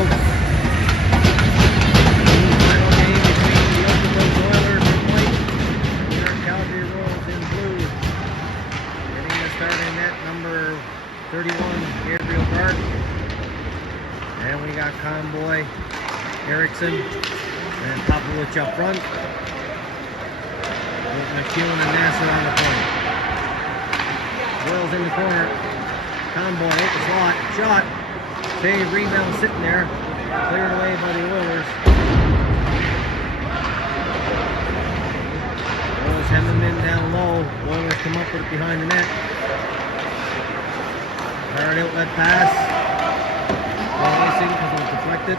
folks. Final game between the Oakland Oilers in white and your Calgary Royals in blue. Getting the starting net, number 31, Gabriel Bart. And we got Conboy, Erickson, and Popovich up front. With McEwen and Nasser on the point. Royals in the corner. Conboy hit the slot. Shot. Save, rebound sitting there. Cleared away by the Oilers. Oilers hem them in down low. Oilers come up with it behind the net. Hard outlet pass. Racing because it was deflected.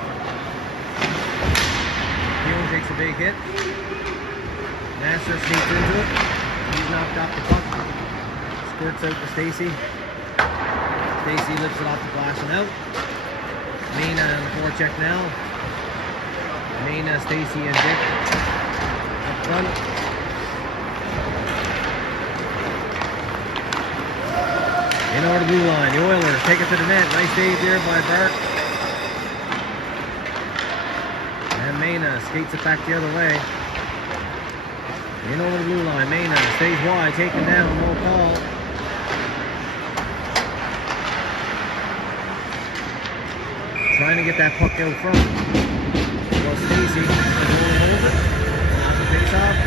Keelan takes a big hit. Nasser sneaks into it. He's knocked off the puck. Squirts out to Stacy. Stacy lifts it off the glass and out. Mena on the forecheck now. Mena, Stacy, and Dick up front. In over the blue line. The Oilers take it to the net. Nice save there by Bart. And Mena skates it back the other way. In over the blue line. Mena stays wide. Taken down. No call. Trying to get that puck out front. Well, Stacy holds it. Face off.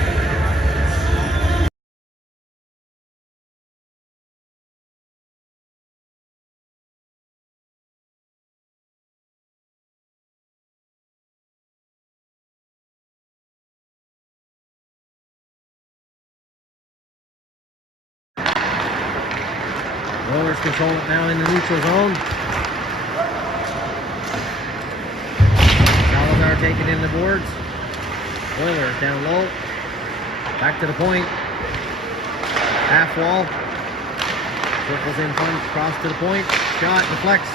Oilers control it now in the neutral zone. Salazar taking in the boards. Oilers down low. Back to the point. Half wall. Circles in front, cross to the point. Shot, deflects.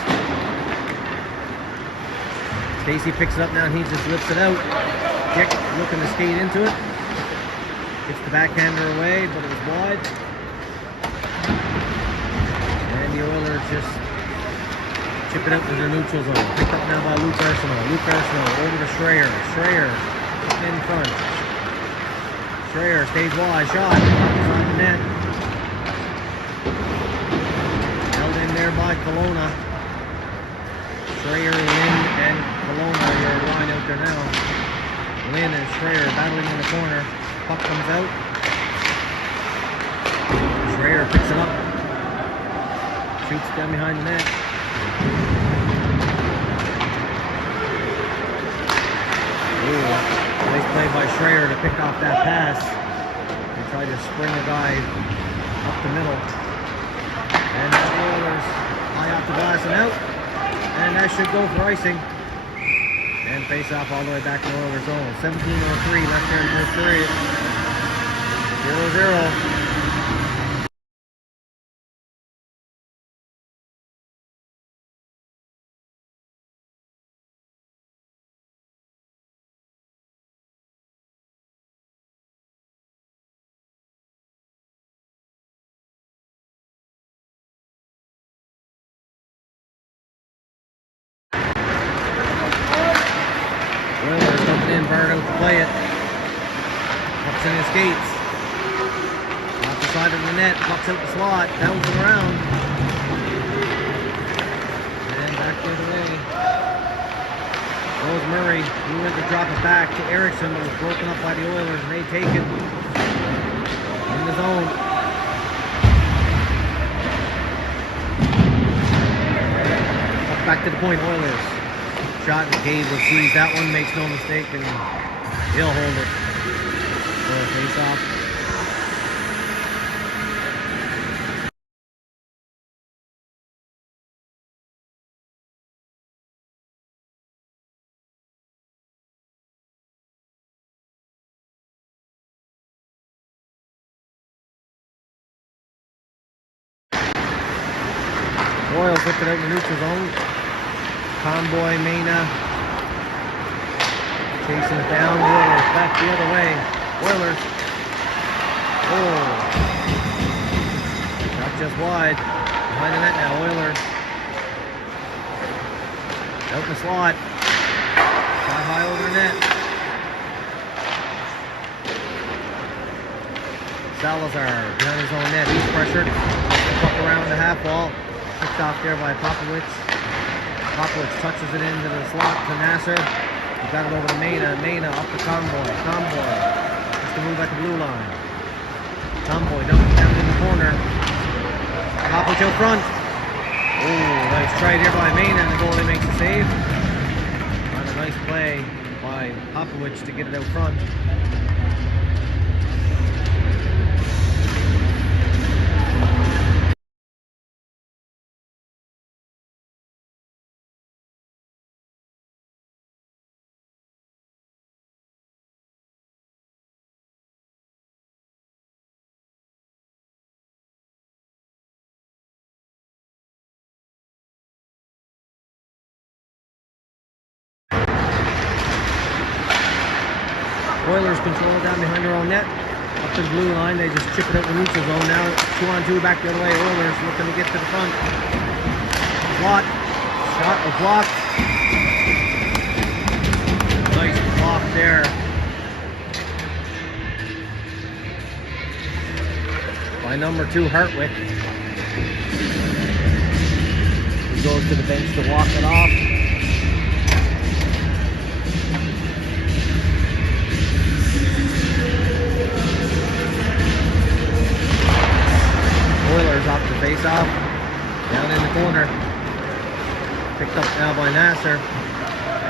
Stacy picks it up now and he just lifts it out. Kick, looking to skate into it. Gets the backhander away, but it was wide. The Oilers just chip it up to their neutral zone. Picked up now by Luke Arsenault. Luke Arsenault over to Schreier. Schreier in front. Schreier stays wide. Shot. On the net. Held in there by Kelowna. Schreier, Lynn, and Kelowna are your line out there now. Lynn and Schreier battling in the corner. Puck comes out. Schreier picks it up. Shoots down behind the net. Ooh, nice play by Schreier to pick off that pass. He tried to spring a guy up the middle. And now the Oilers high off the glass and out. And that should go for icing. And face off all the way back to the Oilers zone. 17:03 left there in the first period. 0-0. Oilers dumping in, Bart out to play it. Puck's in his skates. Off the side of the net, puck's out the slot, bouncing around. And back the other way. Rose Murray, he went to drop it back to Erickson, but was broken up by the Oilers, and they take it in the zone. Puck back to the point, Oilers. Shot, and Gabe will seize that one, makes no mistake, and he'll hold it. So face off. Royals whip it out in the neutral zone. Conboy, Mena, chasing it down. Oilers back the other way. Oilers. Oh. Not just wide. Behind the net now, Oilers. Out in the slot. Shot high over the net. Salazar behind his own net. He's pressured. Puck around the half wall. Picked off there by Popovich. Popovich touches it into the slot to Nasser. He got it over to Mena. Mena up to Comboy. Comboy has to move at the blue line. Comboy dumping down in the corner. Popovich out front. Oh, nice try here by Mena, and the goalie makes a save. On a nice play by Popovich to get it out front. Oilers control it down behind their own net. Up to the blue line, they just chip it out the neutral zone. Now 2-on-2 back the other way. Oilers looking to get to the front. Slot. Shot or blocked. Nice block there. By number 2, Hartwick. He goes to the bench to walk it off. Oilers off the face-off, down in the corner. Picked up now by Nasser,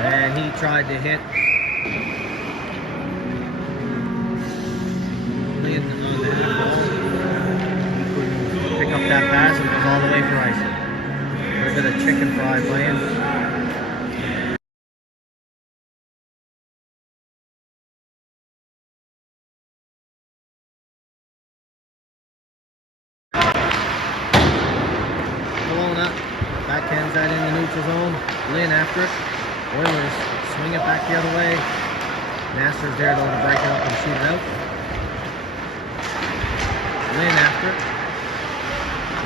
and he tried to hit Lynn on the half ball. He couldn't pick up that pass, and it was all the way for icing. A bit of chicken fry playing. Backhands that in the neutral zone. Lynn after it. Oilers swing it back the other way. Nasser's there though to break it up and shoot it out. Lynn after it.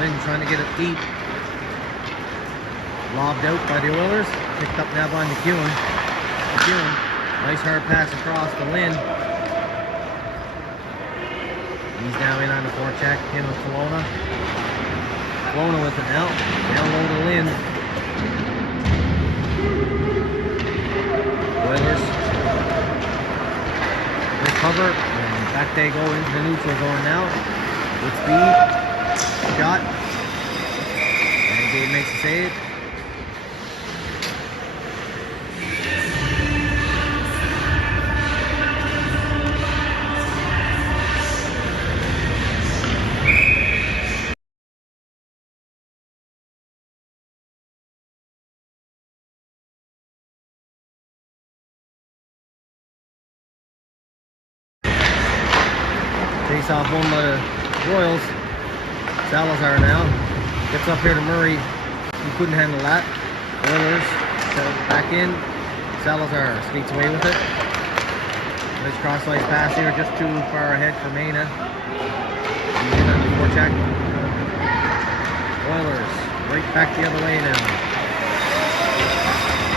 Lynn trying to get it deep. Lobbed out by the Oilers. Picked up now by McEwen. McEwen. Nice hard pass across to Lynn. He's now in on the forecheck. Him with Kelowna. Kelowna with it now. Down low to Lynn. Oilers. Recover. And back they go into the neutral zone now. With speed. Shot. And Dave makes a save. Face off one by the Royals. Salazar now. Gets up here to Murray. He couldn't handle that. Oilers back in. Salazar skates away with it. Nice cross-ice pass here, just too far ahead for Mena. He's in on the forecheck. Oilers right back the other way now.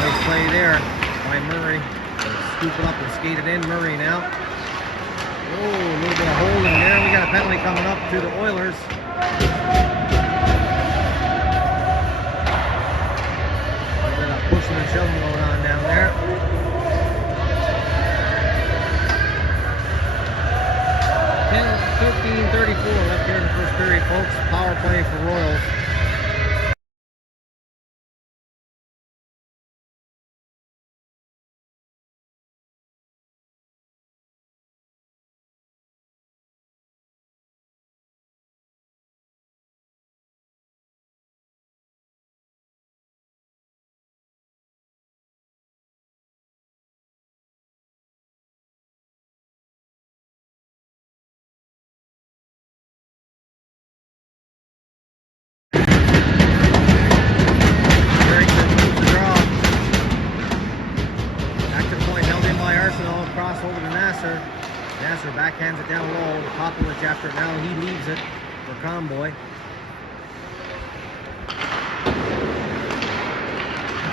Nice play there by Murray. Scoop it up and skate it in. Murray now. Oh, a little bit of holding there. We got a penalty coming up to the Oilers. A little bit of pushing and shoving going on down there. .13:34 left here in the first period, folks. Power play for Royals. Over to Nasser. Nasser backhands it down low. Popovich after it now. He leaves it for Comboy.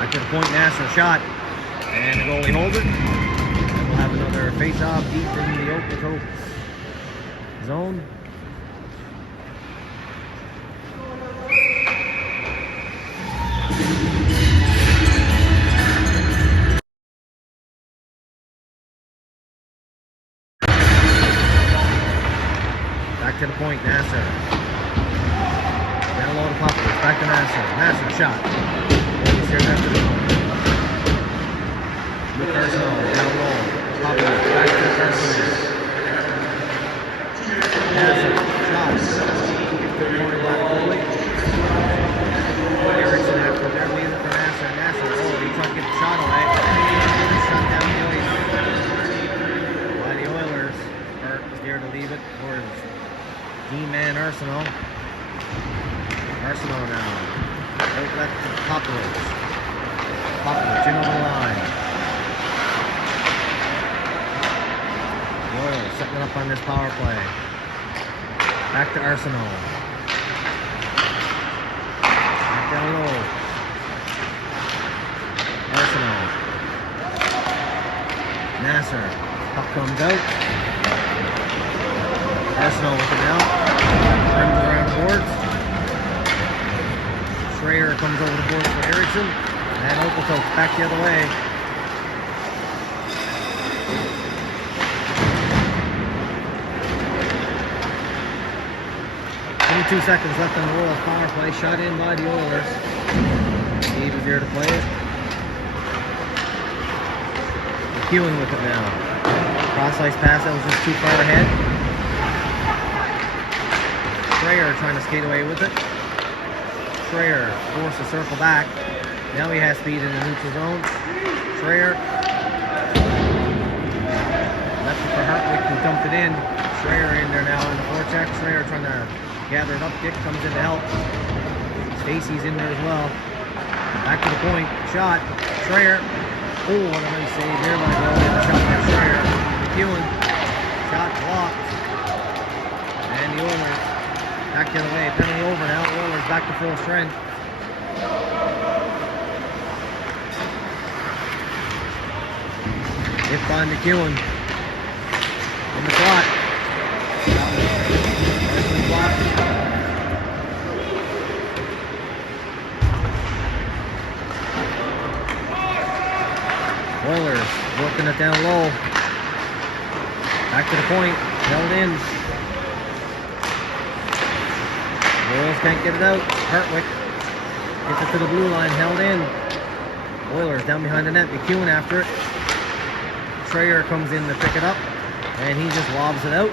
Back to the point, Nasser shot. And the goalie holds it. And we'll have another face-off deep in the Okotoks zone. Back to the point, Nasser. Down low to Popovich. Back to Nasser. Nasser shot. He's here after the point. With Arsenal, down low. Popovich. Back to Arsenal. Nasser. Shot. Corner by the goalie. Erickson after there. Leaves it for Nasser. Nasser. Oh, he tried to get the shot away. Shot down the ice. By the Oilers. Burke is there to leave it towards D-man Arsenal. Arsenal now. Out left to Popovich. Popovich in on the line. Royals setting up on this power play. Back to Arsenal. Back down low. Arsenal. Nasser. Puck comes out. Arsenal with it now. Rims around the boards. Schreier comes over the boards for Erickson. And Okotoks back the other way. Two seconds left on the Royals power play. Shot in by the Oilers. Dave is there to play it. McEwen with it now. Cross ice pass that was just too far ahead. Schreier trying to skate away with it. Schreier forced to circle back. Now he has speed in the neutral zone. Schreier left it for Hartwick who dumped it in. Schreier in there now in the forecheck. Schreier trying to gather it up. Dick comes in to help. Stacy's in there as well. Back to the point. Shot. Schreier. Oh, what a nice save there by the goalie. The shot by Schreier. McEwen. Shot blocked. And the Oilers back the other way. Penalty over now. Oilers back to full strength. Hit by McEwen. In the slot. Oilers working it down low. Back to the point. Held in. Royals can't get it out. Hartwick gets it to the blue line. Held in. Oilers down behind the net. McEwen after it. Schreier comes in to pick it up. And he just lobs it out.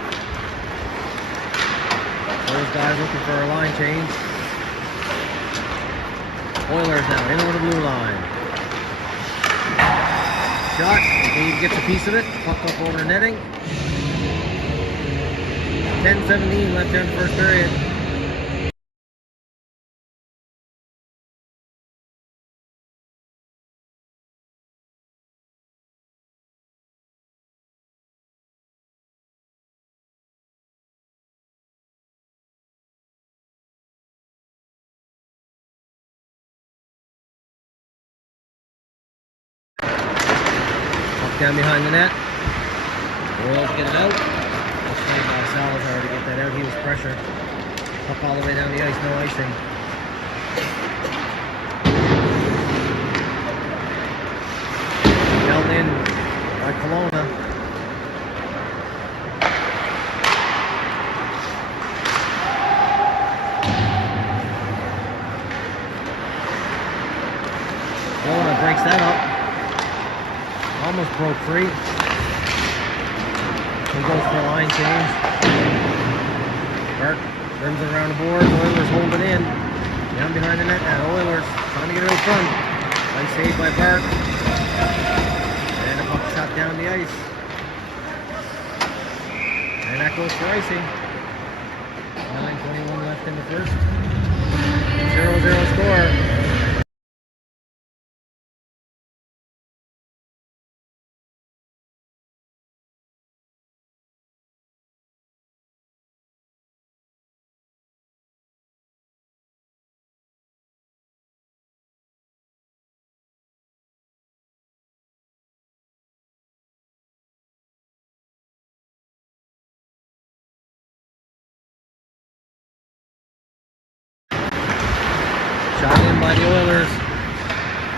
Those guys looking for a line change. Oilers now in over the blue line. Shot. Dave gets a piece of it. Puck up over the netting. 10-17 left here in the first period. Down behind the net. Royals get it out. That's played by Salazar to get that out. He was pressured. Puck all the way down the ice, no icing. Held in by Kelowna. Kelowna breaks that up. Almost broke free. He goes for a line change. Burke rims it around the board. Oilers hold it in. Down behind the net now. Oilers trying to get it out front. Nice save by Burke. And a puck shot down the ice. And that goes for icing. 9:21 left in the first. 0-0 score. by the Oilers.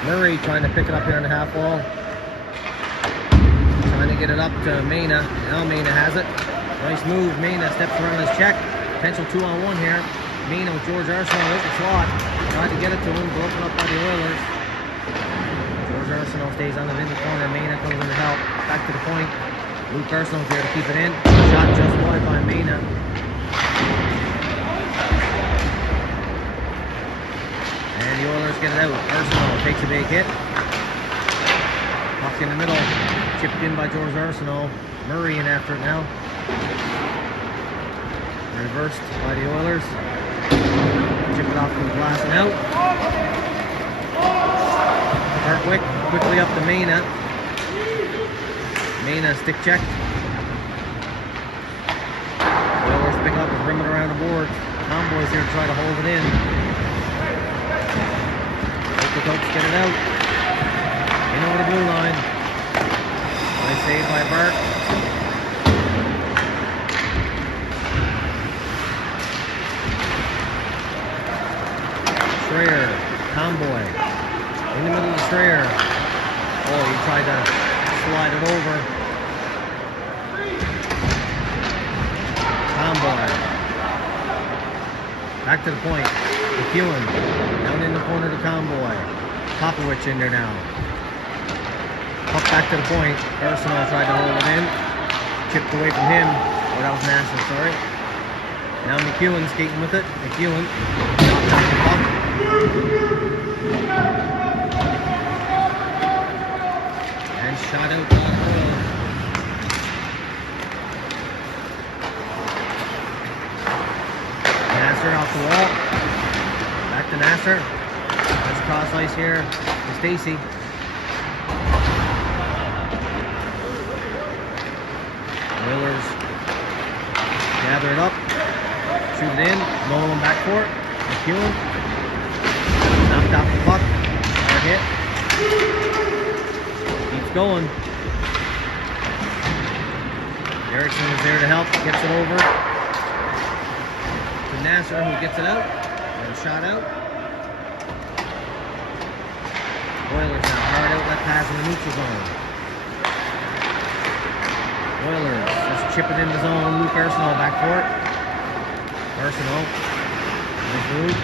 Murray trying to pick it up here in the half wall. Trying to get it up to Mena. Now Mena has it. Nice move. Mena steps around his check. Potential 2-on-1 here. Mena with George Arsenault out the slot. Tried to get it to him. Broken up by the Oilers. George Arsenault stays on the in the corner. Mena comes in to help. Back to the point. Luke Arsenault's there to keep it in. Shot just wide by Mena. And the Oilers get it out. Arsenault takes a big hit. Puck in the middle. Chipped in by George Arsenault. Murray in after it now. Reversed by the Oilers. Chip it off to the glass and out. Hartwick quickly up to Mena. Mena stick check. Oilers pick up and rim it around the board. Tomboy's here to try to hold it in. The Cokes get it out. In over the blue line. Nice save by Bart. Schreier, Tomboy. In the middle of Schreier. Oh, he tried to slide it over. Tomboy. Back to the point. McEwen. Down in the corner to Tomboy. Popovich in there now. Puck back to the point. Arsenault tried to hold it in. Chipped away from him. Oh, that was Nassar, sorry. Now McEwen skating with it. McEwen. Knocked off the puck. And shot out by the Oilers. Nassar off the wall. Back to Nassar. Let's cross ice here to Stacy. Oilers gather it up. Shoot it in. Nolan back for it. McEwen. Knocked off the puck. Hard hit. Keeps going. Erickson is there to help. Gets it over to Nassar, who gets it out. And shot out. Oilers now hard outlet pass in the neutral zone. Oilers just chip it in the zone. Luke Arsenault back for it. Arsenault. Nice move.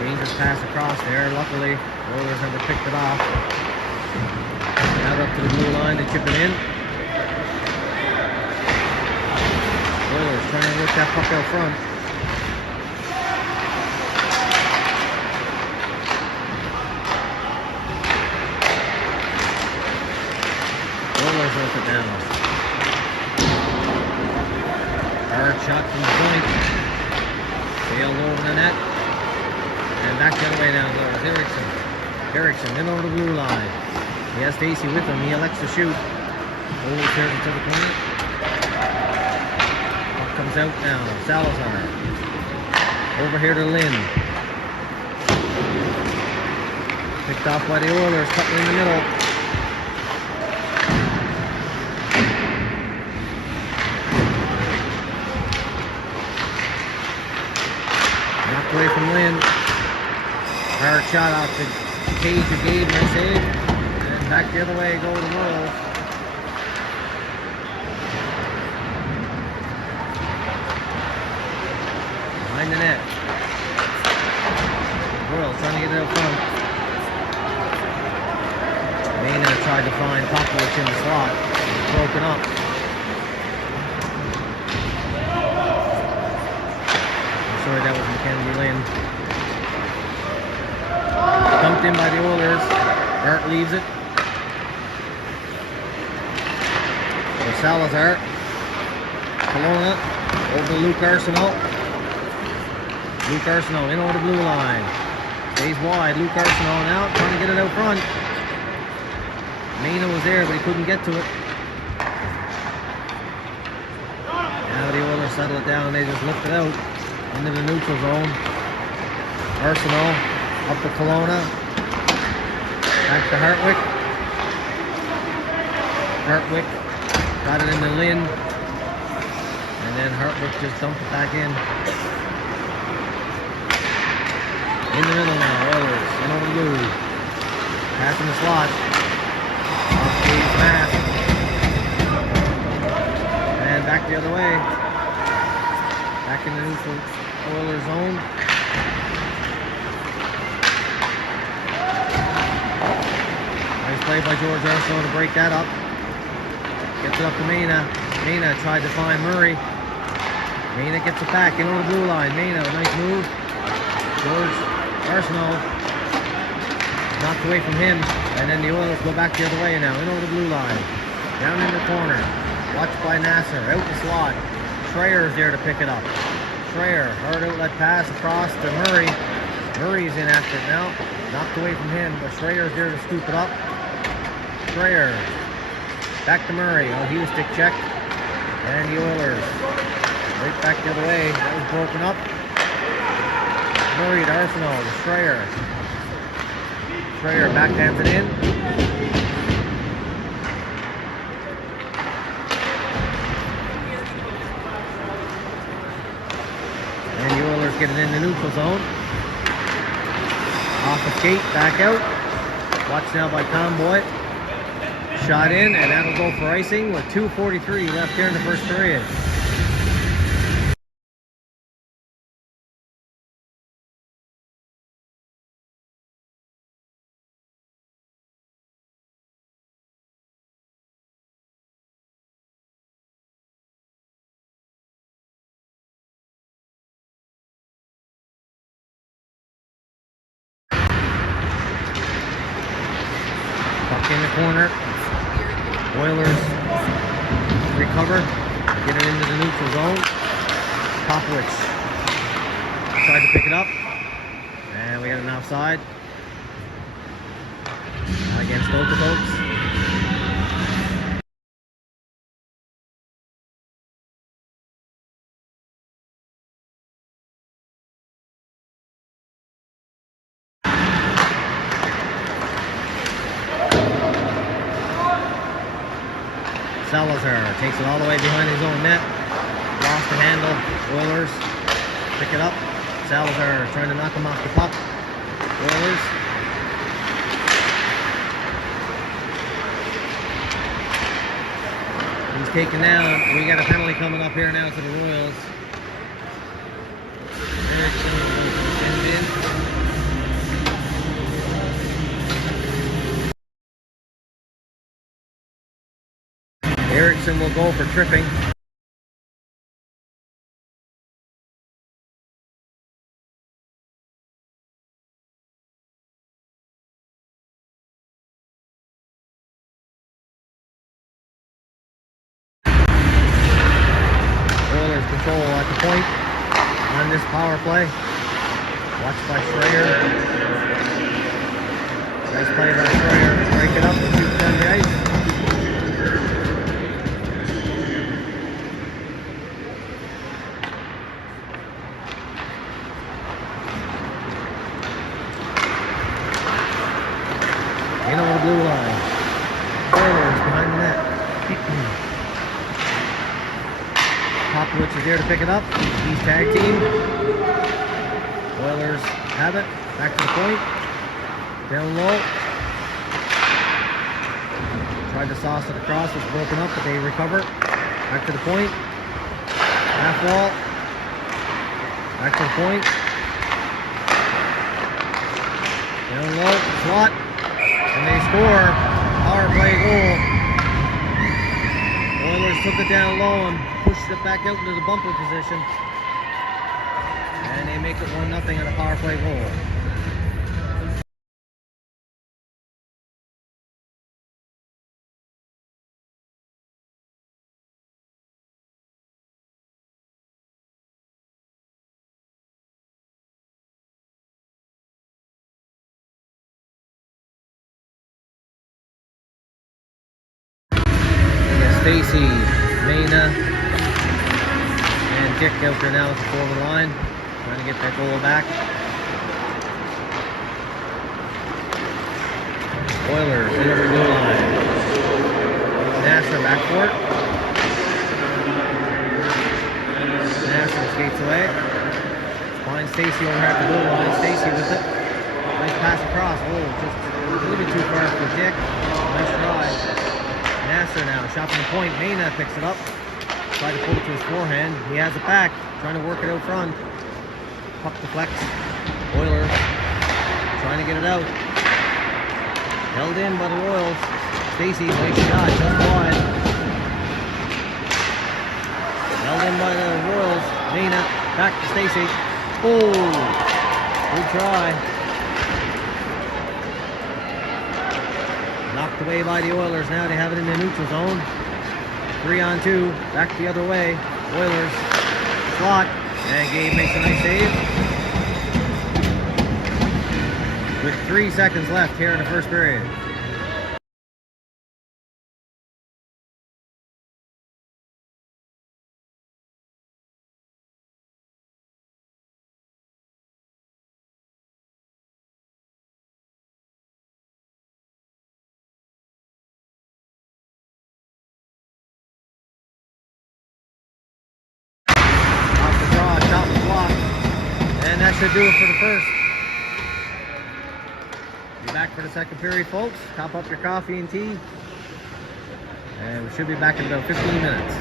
Dangerous pass across there. Luckily, Oilers never picked it off. Now up to the blue line to chip it in. Oilers trying to work that puck out front. Oilers with it now. Hard shot from the point. Sailed over the net. And back the other way now goes Erickson. Erickson in over the blue line. He has Stacy with him. He elects to shoot. Over here to the corner. Puck comes out now. Salazar. Over here to Lynn. Picked off by the Oilers. Cutting in the middle. Knocked away from Lynn. Hard shot off the cage of Gabe. Nice save. And back the other way go the Royals. Behind the net. Royals trying to get it up front. Mena tried to find Popovich in the slot. It's broken up. I'm sorry, that was Mackenzie Lynn. Dumped in by the Oilers. Bart leaves it. So Salazar. Kelowna. Over to Luke Arsenault. Luke Arsenault in over the blue line. Stays wide. Luke Arsenault now trying to get it out front. Mena was there, but he couldn't get to it. Now the Oilers settle it down and they just lift it out into the neutral zone. Arsenault up to Kelowna. Back to Hartwick. Hartwick got it into Lynn. And then Hartwick just dumped it back in. In the middle now, Oilers. In over the blue. Pass in the slot. Off Dave's mask. And back the other way. Back in the neutral Oilers zone. Nice play by George Arsenault to break that up. Gets it up to Mena. Mena tried to find Murray. Mena gets it back in over the blue line. Mena, nice move. George Arsenault knocked away from him. And then the Oilers go back the other way now. In over the blue line. Down in the corner. Watched by Nasser. Out the slot. Schreier's there to pick it up. Schreier, hard outlet pass across to Murray. Murray's in after it now. Knocked away from him, but Schreier's there to scoop it up. Schreier. Back to Murray. Oh, he was stick checked. And the Oilers. Right back the other way. That was broken up. Murray to Arsenault to Schreier. Schreier backhands it in. And the Oilers get it in the neutral zone. Off the skate, back out. Watched now by Tomboy. Shot in, and that'll go for icing with 2:43 left here in the first period. Puck in the corner. Oilers recover, get it into the neutral zone. Popovich tried to pick it up, and we got an offside against Okotoks. Salazar takes it all the way behind his own net. Lost the handle. Oilers pick it up. Salazar trying to knock him off the puck. Oilers. He's taken down. We got a penalty coming up here now to the Royals. Erickson sends in. Erickson will go for tripping. Oilers control at the point on this power play. Watched by Schreier. Nice play by Schreier. Break it up and shoot down the ice. In over the blue line. Oilers behind the net. Popovich is there to pick it up. He's tag team. Oilers have it. Back to the point. Down low. Tried to sauce it across. It's broken up, but they recover. Back to the point. Half wall. Back to the point. Down low. Slot. And they score. Power play goal. Oilers took it down low and pushed it back out into the bumper position. And they make it 1-0 on a power play goal. Stacy, Mena, and Dick out there now at the forward line, trying to get that goal back. Oilers in over the blue line. Nasser back for it. Nasser skates away. finds Stacy over here at the goal line. Stacy with it. Nice pass across. Oh, just a little bit too far for Dick. Nice try. Nasser now. Shot from the point. Mena picks it up. Tried to pull it to his forehand. He has it back. Trying to work it out front. Puck deflects. Oilers trying to get it out. Held in by the Royals. Stacy, nice shot, just wide. Held in by the Royals. Mena, back to Stacy. Oh, good try. Knocked away by the Oilers. Now they have it in the neutral zone. 3-on-2. Back the other way. Oilers. Slot. And Gabe makes a nice save. With 3 seconds left here in the first period. Off the draw, shot was blocked. And that should do it for the first. Be back for the second period, folks. Top up your coffee and tea. And we should be back in about 15 minutes.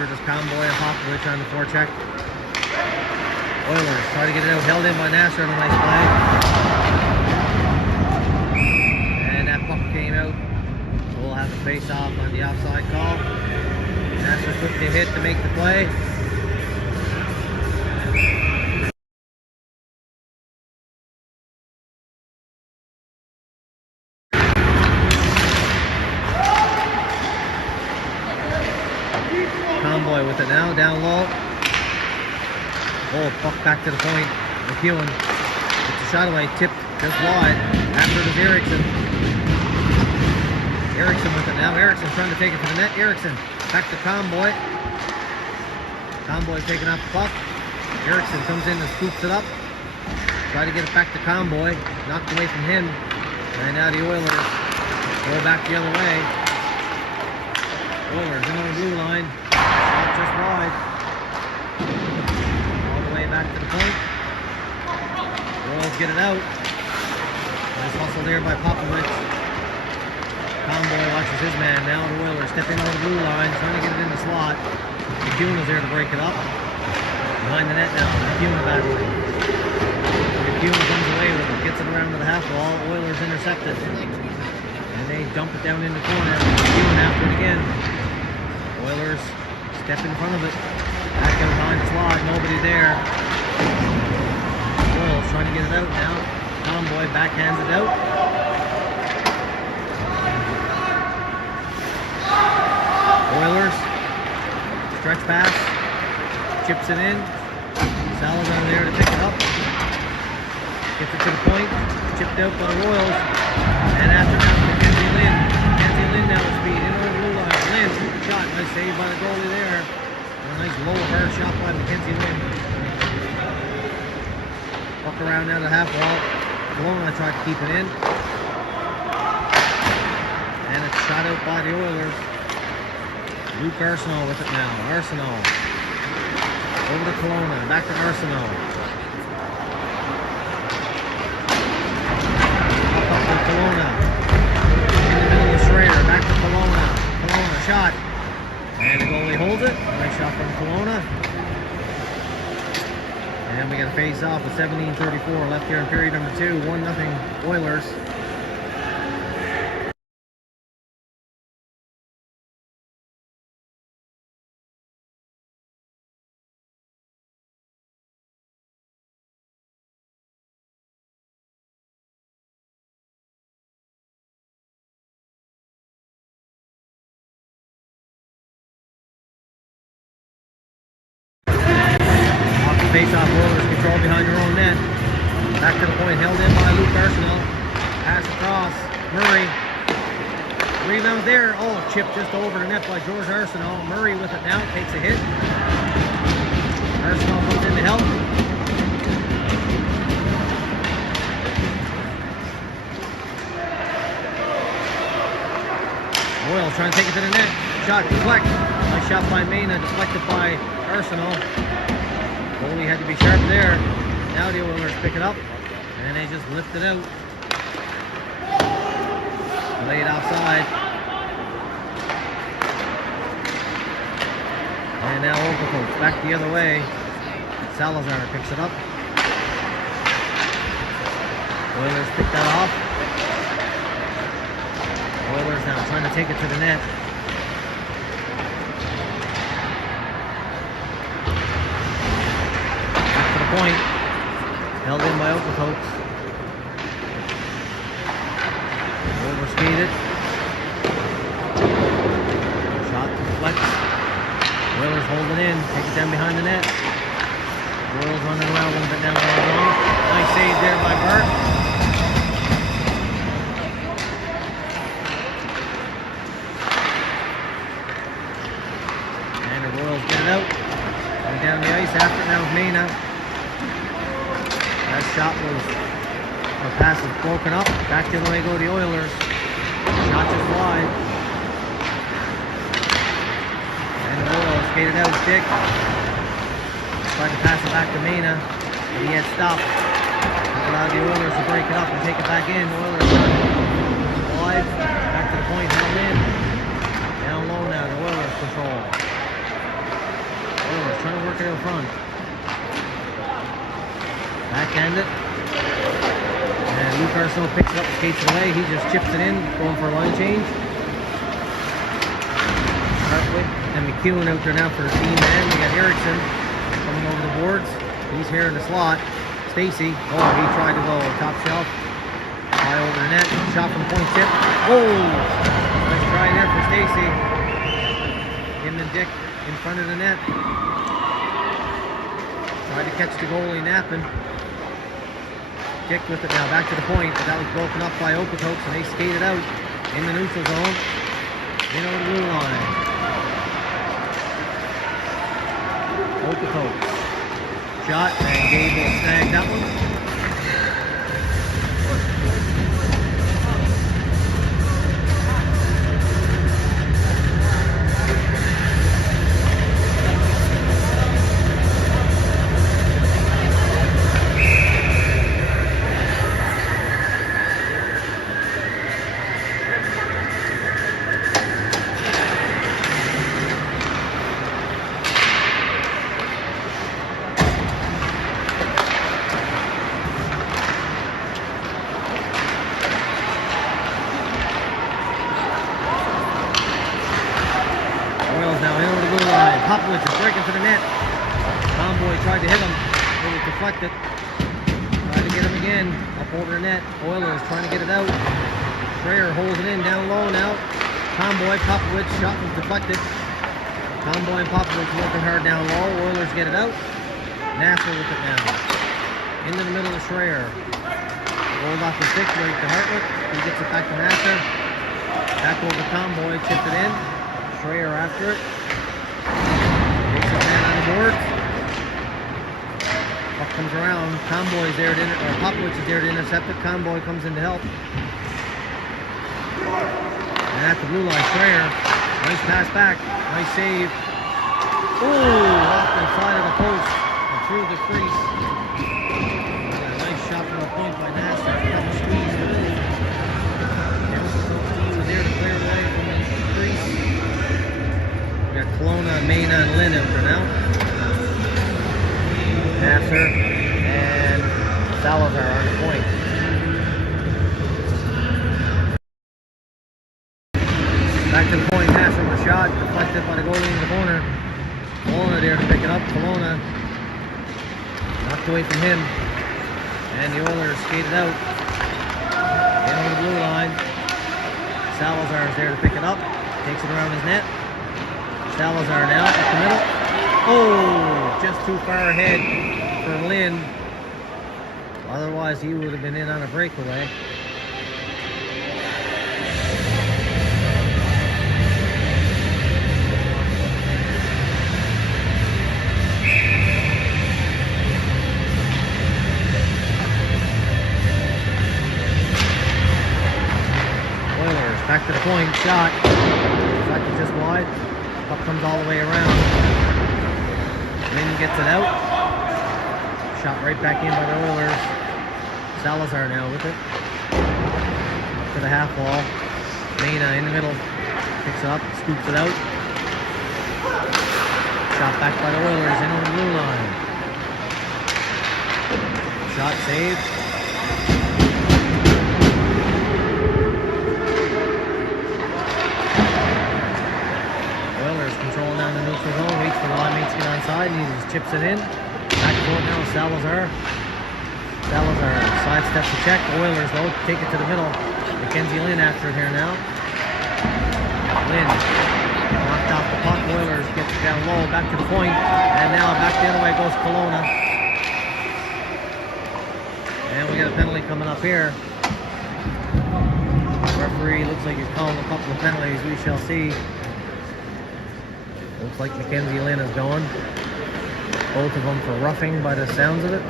after this Convoy and Popovich on the forecheck. Oilers try to get it out, held in by Nasser on a nice play. And that puck came out. We'll have a face-off on the offside call. Nasser quickly hit to make the play. Convoy with it now, down low. Oh, puck back to the point. McEwen gets a shot away, tipped just wide. After it is Eriksson. Eriksson with it now. Eriksson trying to take it to the net. Eriksson back to Convoy. Convoy taking off the puck. Eriksson comes in and scoops it up. Try to get it back to Convoy. Knocked away from him. And now the Oilers go back the other way. Oilers in on the blue line. Shot just wide. All the way back to the point. Royals get it out. Nice hustle there by Popovich. Convoy watches his man. Now the Oilers stepping over the blue line, trying to get it in the slot. McEwen is there to break it up. Behind the net now. McEwen battling. McEwen comes away with it. Gets it around to the half wall. Oilers intercepted. And they dump it down in the corner. McEwen after it again. Oilers step in front of it. Back out behind the slot. Nobody there. Oilers trying to get it out now. Convoy backhands it out. Oilers. Stretch pass. Chips it in. Salazar there to pick it up. Gets it to the point. Chipped out by the Royals. And after that, Mackenzie Lynn. Mackenzie Lynn now with speed. In over the blue line. Lynn. Shot. Nice save by the goalie there. And a nice low hard shot by Mackenzie Lynn. Walk around now to the half wall. Kelowna tried to keep it in. And it's shot out by the Oilers. Luke Arsenault with it now. Arsenault. Over to Kelowna. Back to Arsenault. Up to Kelowna. In the middle of Schrader. Back to Kelowna. Kelowna shot. And the goalie holds it. Nice shot from Kelowna. And we got a face off with 17:34 left here in period number 2. 1-0 Oilers. Face-off, Oilers control behind their own net. Back to the point, held in by Luke Arsenault. Pass across, Murray. Rebound there. Oh, chipped just over the net by George Arsenault. Murray with it now, takes a hit. Arsenault comes in to help. Oilers trying to take it to the net. Shot, deflect. Nice shot by Mena, deflected by Arsenault. Goalie had to be sharp there. Now the Oilers pick it up, and they just lift it out. Laid offside. And now Overcoat back the other way. Salazar picks it up. Oilers pick that off. Oilers now trying to take it to the net. Point held in by Overcoats. Overspeeded. Shot deflects. Oilers hold it in. Take it down behind the net. Oilers running around a little bit now. Nice save there by Burt. And the Royals get it out. Going down the ice after it now with Mena. That shot was, the pass was broken up. Back the other way go the Oilers. Shot just wide. And the Oilers skated out with Dick. Tried to pass it back to Mena, but he had stopped. Allowed the Oilers to break it up and take it back in. The Oilers wide. Back to the point, held in. Down low now, the Oilers control. it out front. Backhand it. And Luke Arsenault picks it up, skates it away. He just chips it in, going for a line change. Hartwick and McEwen out there now for the team man. We got Erickson coming over the boards. He's here in the slot. Stacy, he tried to go top shelf. High over the net. Shot from point tip. Nice try there for Stacy. Him and Dick in front of the net. Tried to catch the goalie napping. Dick with it now, back to the point, but that was broken up by Okotoks, and they skated out in the neutral zone, in over the blue line. Okotoks shot, and Gable snagged that one. Popovich is breaking to the net. Tomboy tried to hit him. It was deflected. Tried to get him again. Up over the net. Oilers trying to get it out. Schreier holds it in down low now. Tomboy, Popovich, shot was deflected. Tomboy and Popovich working hard down low. Oilers get it out. Nasser with it now. Into the middle of Schreier. Rolled off the stick right to Hartwick. He gets it back to Nasser. Back over Tomboy, chipped it in. Schreier after it. Board. Puck comes around. Tomboy's there to Popovich is there to intercept it. Tomboy comes in to help. And at the blue line, Schreier. Nice pass back. Nice save. Off the side of the post and through the crease. A nice shot from the point by Nasser. Double squeeze through. He was there to clear it away from the crease. We got Kelowna, Mena, and Lynn out there now. Nasser and Salazar on the point. Back to the point, Nasser with a shot, deflected by the goalie in the corner. Kelowna there to pick it up. Kelowna knocked away from him. And the Oilers skated out. In over the blue line. Salazar is there to pick it up. Takes it around his net. Salazar now up the middle. Just too far ahead for Lynn. Otherwise, he would have been in on a breakaway. Oilers back to the point. Shot. Shot just wide. Puck comes all the way around. Lynn gets it out. Shot right back in by the Oilers. Salazar now with it. To the half wall. Mena in the middle. Picks it up, scoops it out. Shot back by the Oilers in on the blue line. Shot saved. Oilers controlling down the neutral zone. Waits for the line mates to get onside. And he just chips it in. Back and forth now with Salazar. Salazar sidesteps the check. Oilers though take it to the middle. Mackenzie Lynn after it here now. Lynn knocked off the puck. Oilers gets it down low. Back to the point. And now back the other way goes Kelowna. And we got a penalty coming up here. The referee looks like he's calling a couple of penalties. We shall see. Looks like Mackenzie Lynn is going. Both of them for roughing by the sounds of it.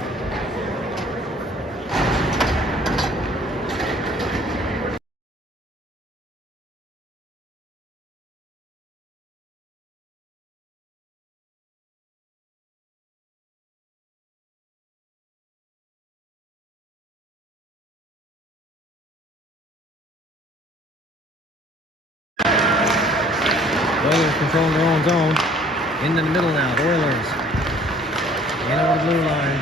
Oilers controlling their own zone. Into the middle now, the Oilers. In over the blue line.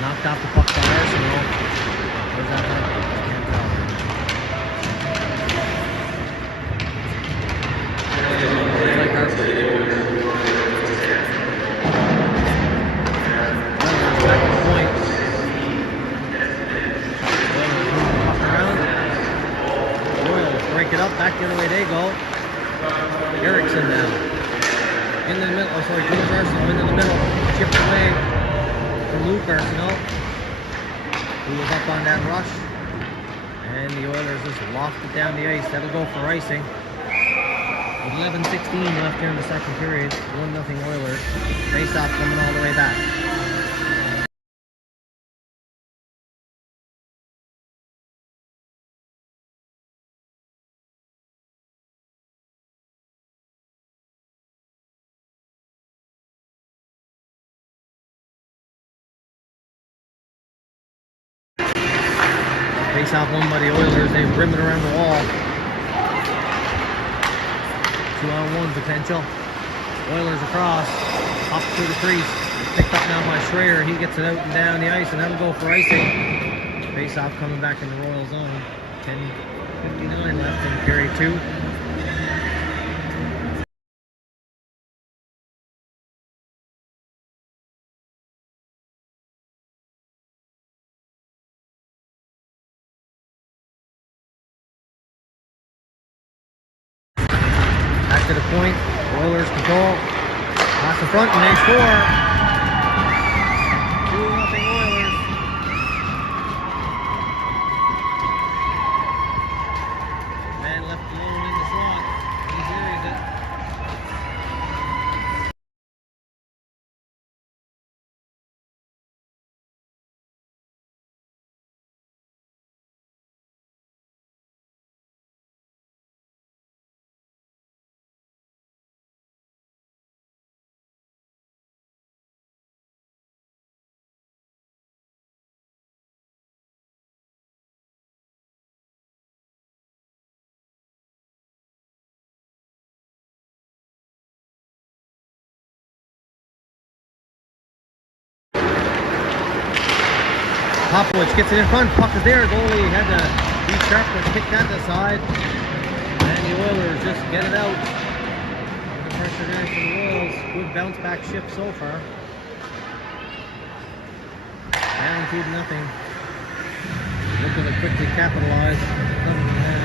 Knocked off the puck by Arsenal. Where's that puck? Can't tell. Looks like Arsenal. Back to the point. Oilers move the puck around. Oilers break it up. Back the other way they go. Erickson now. Into the middle. Oh, sorry, James Arsenal into the middle. Chipped away from Luke Arsenal, who was up on that rush. And the Oilers just loft it down the ice. That'll go for icing. With 11:16 left here in the second period. 1-0 Oilers. Face-off coming all the way back. Face-off won by the Oilers. They rim it around the wall. 2-on-1 potential. Oilers across. Up through the crease. Picked up now by Schreier. He gets it out and down the ice, and that'll go for icing. Face-off coming back in the Royal zone. 10:59 left in period 2. Back to the point. Oilers control. Pass in front and they score. 2-0 Oilers. Man left alone in the slot. He series it. Popovich gets it in front, puck is there, goalie had to be sharp and kick that aside. And the Oilers just get it out. The pressure there for the Royals. Good bounce back shift so far. Down 2-0. Looking to quickly capitalize. Nothing from there.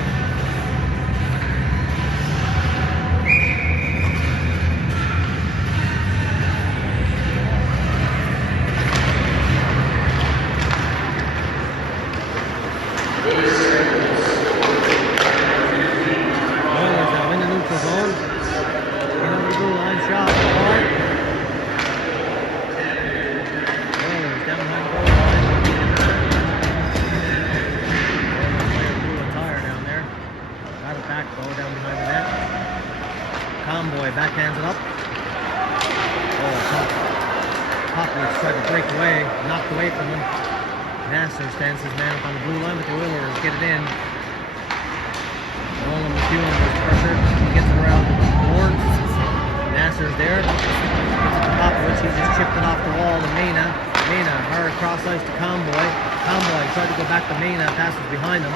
Oilers now in the neutral zone. In over the blue line, shot. Hard. Oilers down behind the goal line. Blew a tire down there. Got it back though, down behind the net. Conboy backhands it up. Oh, Popovich tried to break away, knocked away from him. Nasser stands his man up on the blue line, but the Oilers get it in. Nolan McEwen was pressured. He gets it around the board. Nasser's there. Gets it to Popovich. He just chipped it off the wall to Mena. Mena hard cross ice to Conboy. Conboy tried to go back to Mena. Passes behind him.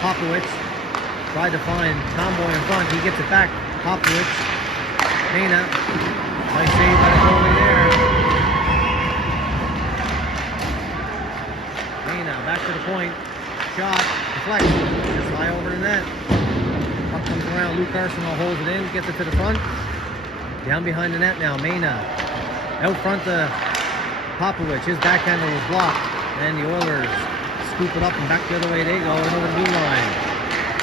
Popovich tried to find Conboy in front. He gets it back. Popovich. Mena. Nice save by the goalie there. Back to the point. Shot. Deflection. Just fly over the net. Puck comes around. Luke Arsenal holds it in. Gets it to the front. Down behind the net now. Mena. Out front to Popovich. His backhander was blocked. And the Oilers scoop it up and back the other way they go. And over the blue line.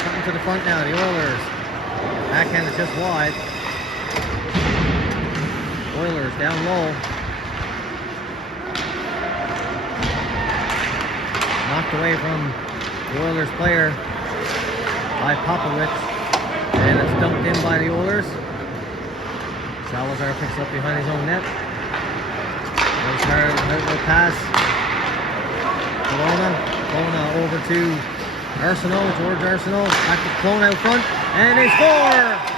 Coming to the front now. The Oilers. Backhand is just wide. Oilers down low. Knocked away from the Oilers player by Popovich. And it's dumped in by the Oilers. Salazar picks up behind his own net. Nice hard outlet pass. Kelowna over to Arsenal, George Arsenal. Back to Kelowna out front. And they score!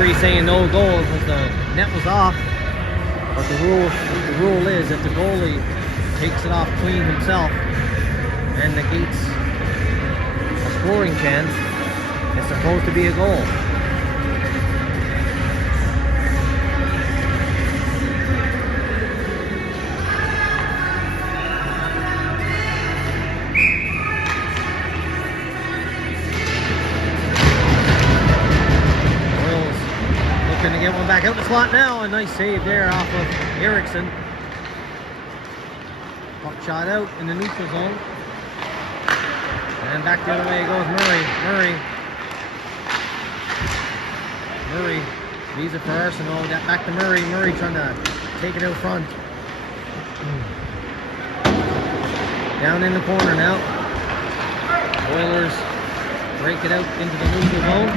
referee saying no goal because the net was off. But the rule is if the goalie takes it off clean himself and negates a scoring chance, it's supposed to be a goal. Going to get one back out the slot now. A nice save there off of Eriksson. Puck shot out in the neutral zone. And back the other way goes Murray. Murray leaves it for Arsenal. Back to Murray. Murray trying to take it out front. Down in the corner now. Oilers break it out into the neutral zone.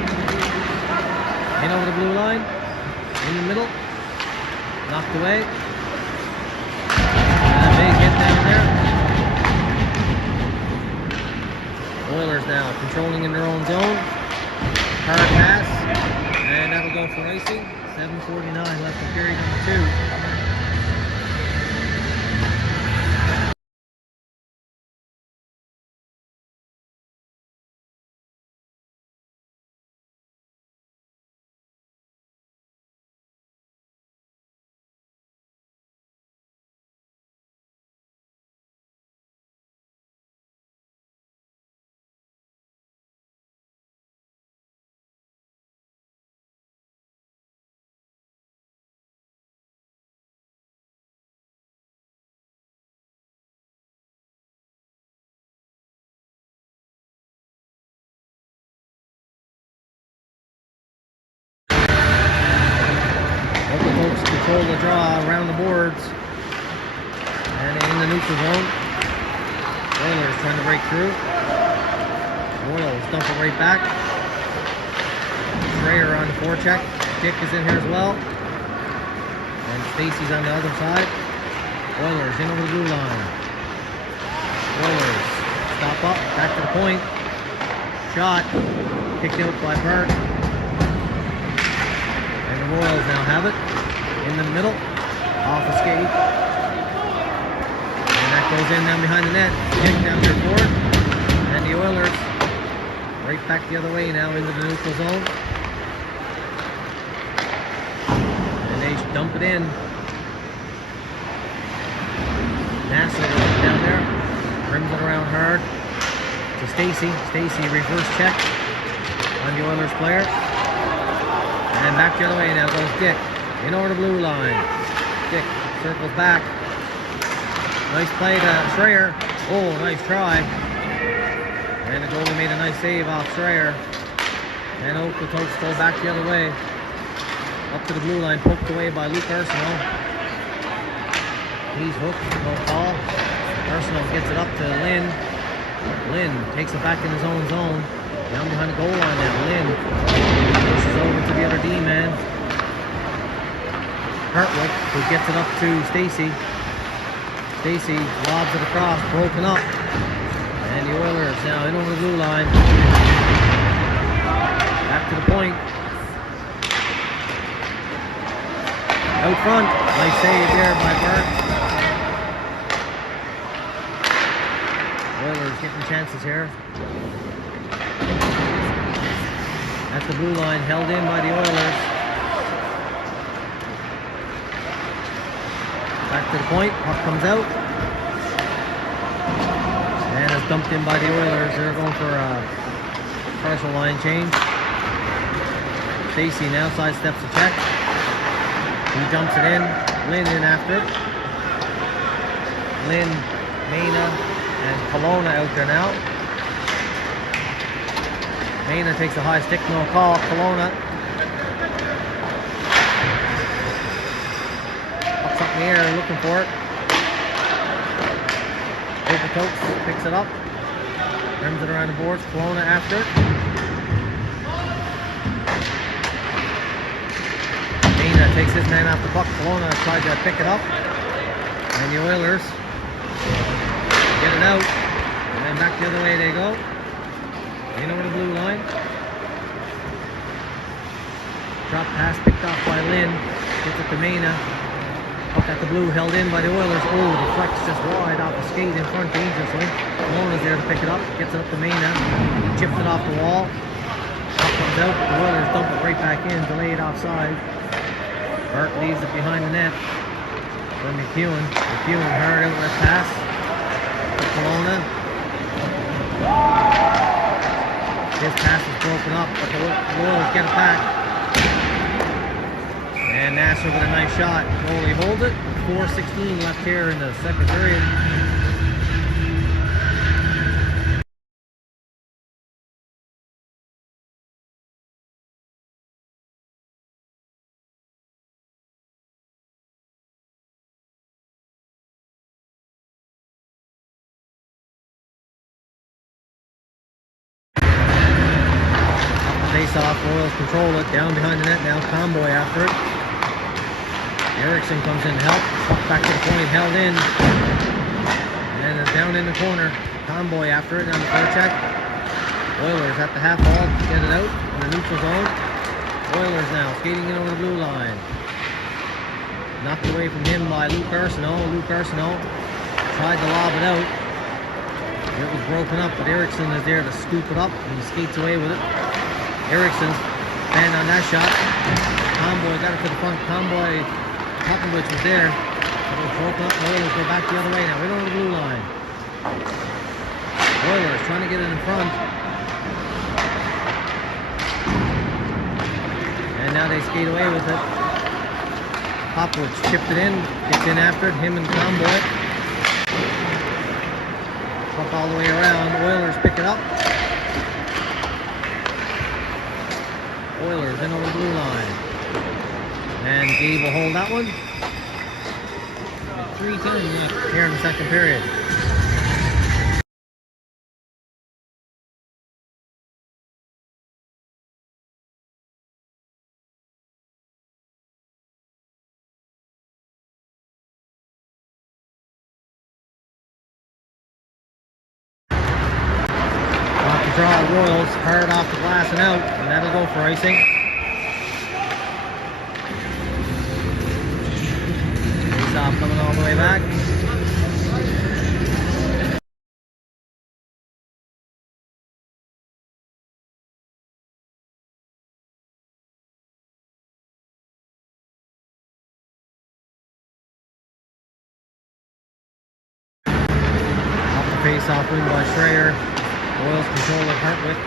In over the blue line, in the middle, knocked away. And a big hit down there. Oilers now controlling in their own zone. Hard pass, and that'll go for icing. 7:49 left in period number 2. Control the draw around the boards and in the neutral zone. Oilers trying to break through. Oilers dump it right back. Schreier on the forecheck. Dick is in here as well. And Stacy's on the other side. Oilers in over the blue line. Oilers stop up, back to the point. Shot kicked out by Burt. And the Royals now have it. In the middle, off the skate. And that goes in down behind the net. Kick down there forward. And the Oilers right back the other way now into the neutral zone. And they dump it in. Nassau down there. Rims it around hard to Stacy. Stacy reverse check on the Oilers player. And back the other way now goes Dick. In over the blue line. Dick circles back. Nice play to Schreier. Oh, nice try. And the goalie made a nice save off Schreier. And Okotoks go back the other way. Up to the blue line, poked away by Luke Arsenal. He's hooked, no call. Arsenal gets it up to Lynn. Lynn takes it back in his own zone. Down behind the goal line now. Lynn pushes over to the other D-man. Hartwick, who gets it up to Stacy. Stacy lobs it across, broken up. And the Oilers now in over the blue line. Back to the point. Out front. Nice save there by Burt. Oilers getting chances here. At the blue line, held in by the Oilers. Back to the point, puck comes out. And it's dumped in by the Oilers. They're going for a partial line change. Stacy now sidesteps the check. He jumps it in. Lynn in after it. Lynn, Mena, and Kelowna out there now. Mena takes a high stick, no call. Kelowna up in the air, looking for it. Okotoks picks it up, rims it around the boards. Kelowna after it. Mena takes his man off the puck. Kelowna tried to pick it up, and the Oilers get it out, and then back the other way they go. In over the blue line. Drop pass picked off by Lynn. Gets it to Mena. Up at the blue, held in by the Oilers. Oh, deflects just wide off the skate in front dangerously. Mona's there to pick it up. Gets it up to Mena. He chipped it off the wall. Puck comes out. The Oilers dump it right back in. Delayed offside. Hart leaves it behind the net for McEwen. McEwen hard outlet pass to Kelowna. His pass is broken up, but the Oilers get it back. And Nasser with a nice shot. Goalie holds it. 4:16 left here in the second period. Face off, Royals control it. Down behind the net now. Comboy after it. Erickson comes in to help. Puck back to the point, held in. And then down in the corner. Comboy after it, down the forecheck. Oilers at the half wall, get it out in the neutral zone. Oilers now skating in over the blue line. Knocked away from him by Luke Arsenault. Luke Arsenault tried to lob it out. It was broken up, but Erickson is there to scoop it up, and he skates away with it. Erickson's banned on that shot. Comboy got it to the front. Comboy, Popovich was there. It was broken up. The Oilers go back the other way now. Right over the blue line. Oilers trying to get it in front. And now they skate away with it. Popovich chipped it in. Gets in after it. Him and Comboy. Puck all the way around. Oilers pick it up. Oilers in over the blue line. And Gabe will hold that one. 3:10 left here in the second period. Off the draw, Royals hard off the glass and out, and that'll go for icing. Stop coming all the way back. Off the face-off win by Schreier. Royals control of Hartwick.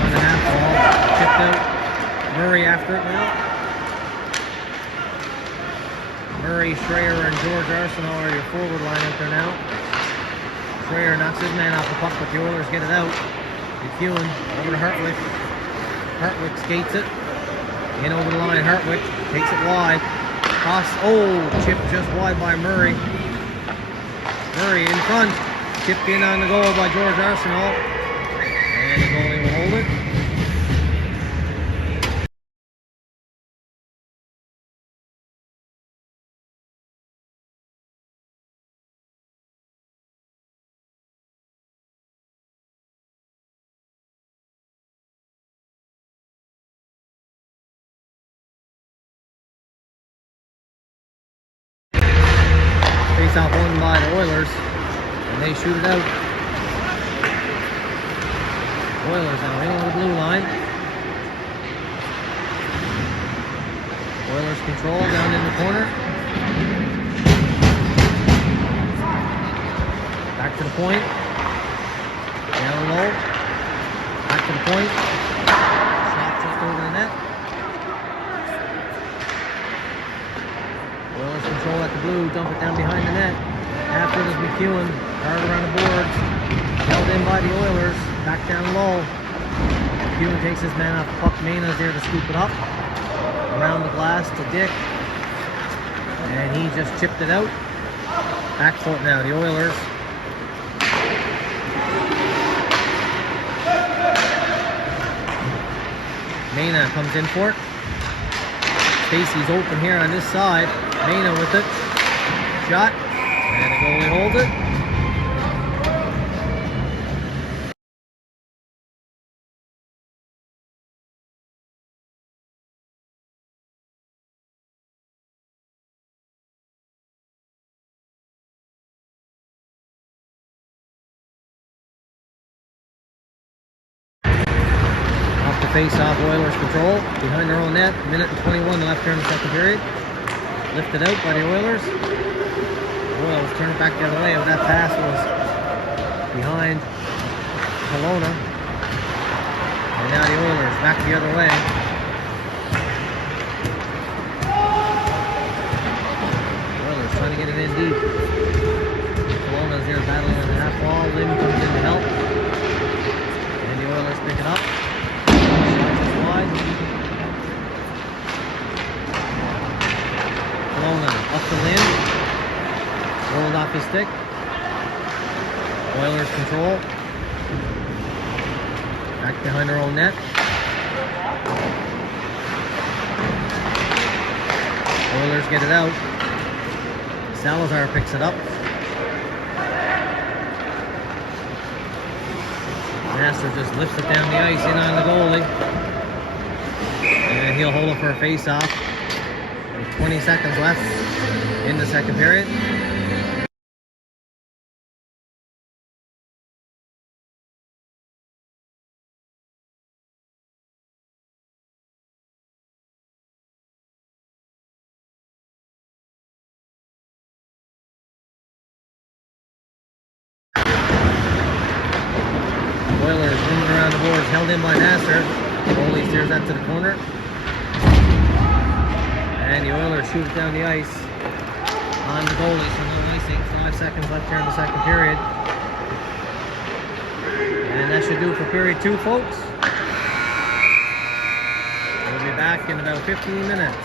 On the half ball. Tipped out. Murray after it now. Murray, Schreier, and George Arsenault are your forward line out there now. Schreier knocks his man off the puck, but the Oilers get it out. McEwen over to Hartwick. Hartwick skates it. In over the line, Hartwick takes it wide. Cross, chipped just wide by Murray. Murray in front. Tipped in on the goal by George Arsenault. And the goalie will hold it. Face-off won by the Oilers, and they shoot it out. Oilers now in on the blue line. Oilers control down in the corner. Back to the point. Down low. Back to the point. Shot just over the net. Oilers control at the blue, dump it down behind the net. After it is McEwen, hard around the boards. Held in by the Oilers, back down low. McEwen takes his man off the puck. Mena is there to scoop it up. Around the glass to Dick. And he just chipped it out. Back foot now, the Oilers. Mena comes in for it. Stacy's open here on this side. Mena with it. Shot. And the goalie holds it. face-off, Oilers control. Behind their own net, minute and 21 left here in the second period. Lifted out by the Oilers. Oilers turn it back the other way, but that pass was behind Kelowna. And now the Oilers back the other way. Oilers trying to get it in deep. Kelowna's here battling on the half wall. Lynn comes in to help. And the Oilers pick it up. Wide. Kelowna up to Lynn. Rolled off his stick. Oilers control. Back behind their own net. Oilers get it out. Salazar picks it up. Master just lifts it down the ice in on the goalie. And he'll hold it for a face-off. 20 seconds left in the second period. Oilers moving around the boards, held in by Nasser. Goalie steers that to the corner. And the Oilers shoot it down the ice on the goalie, so no icing. 5 seconds left here in the second period. And that should do it for period 2, folks. We'll be back in about 15 minutes.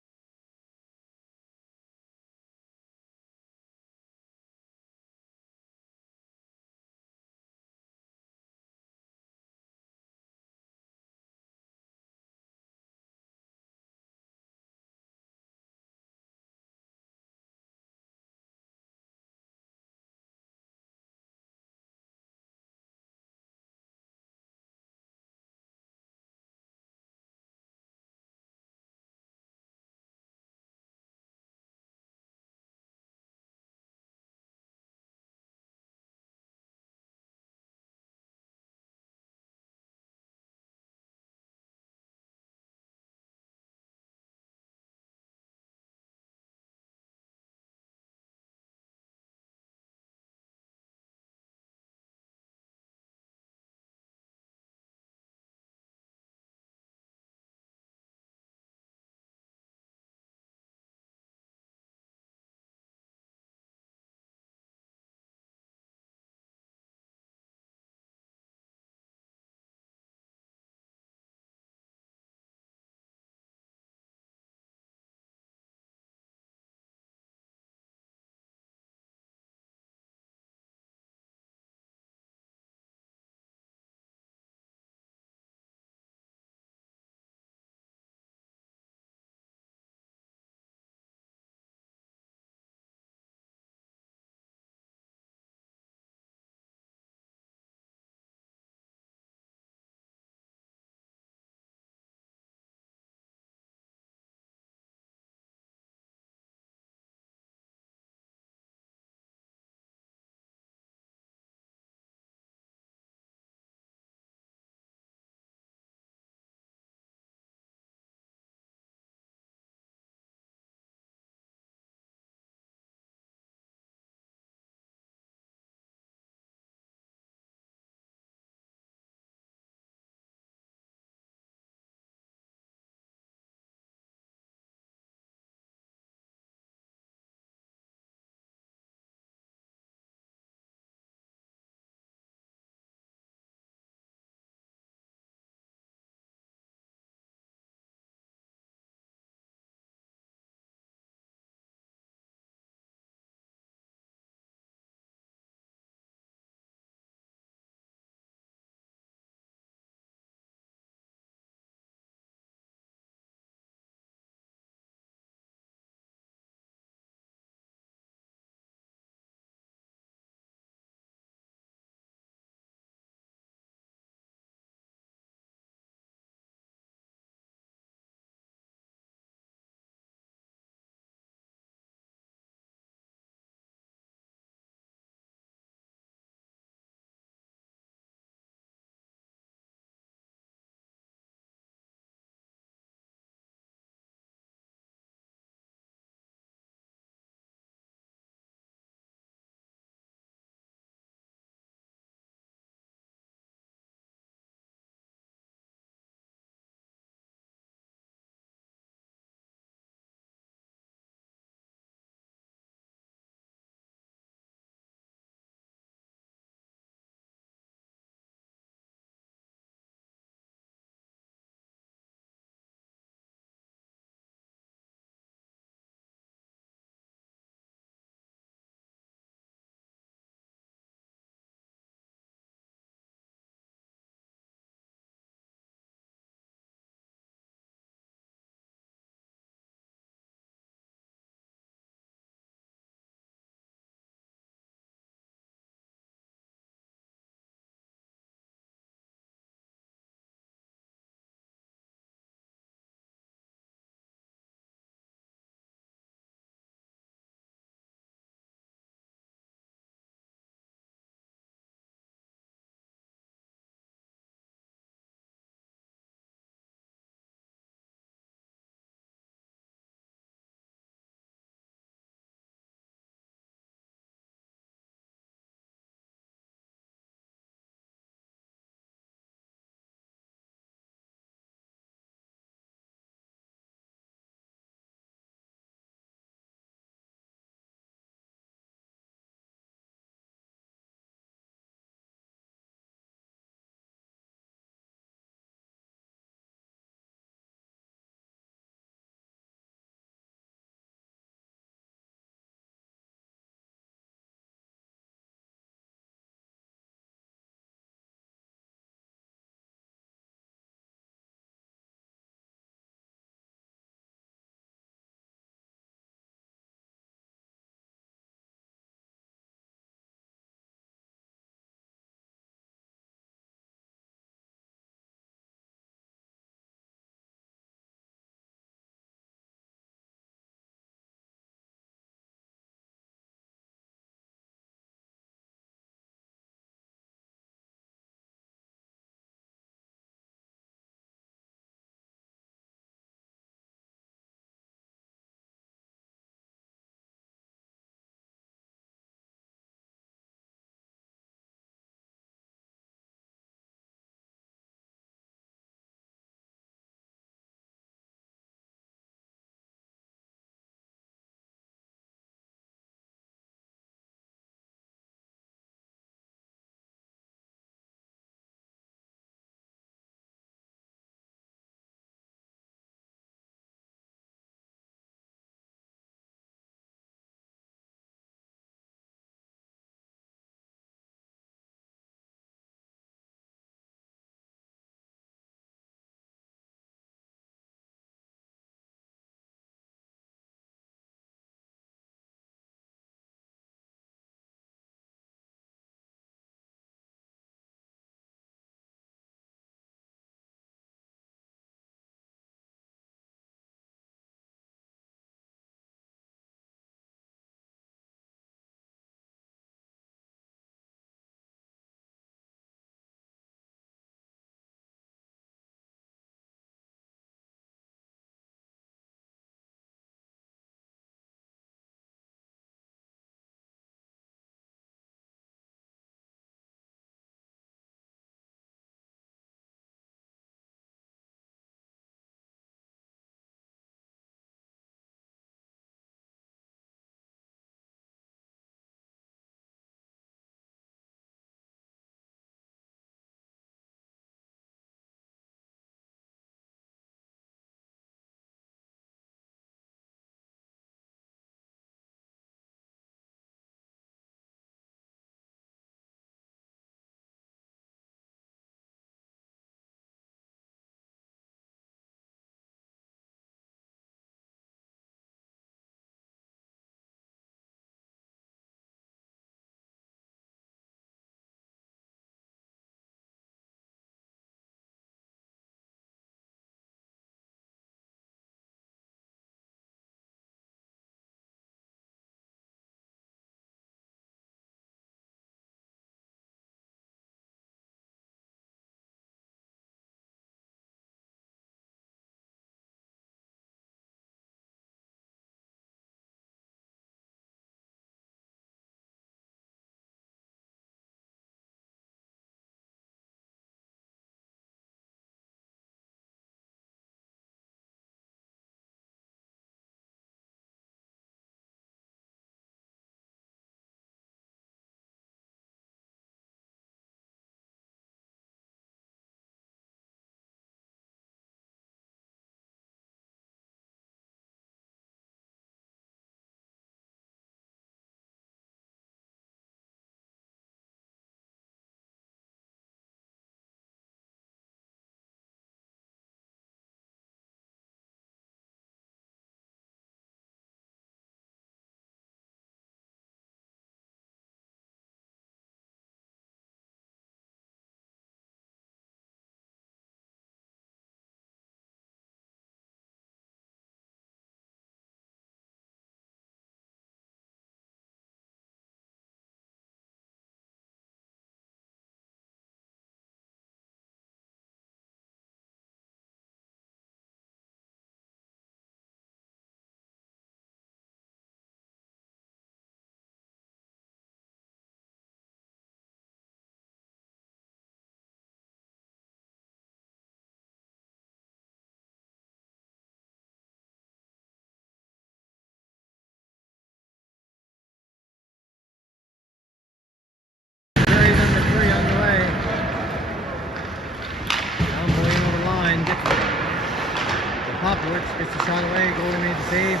gets the shot away. Goalie made the save.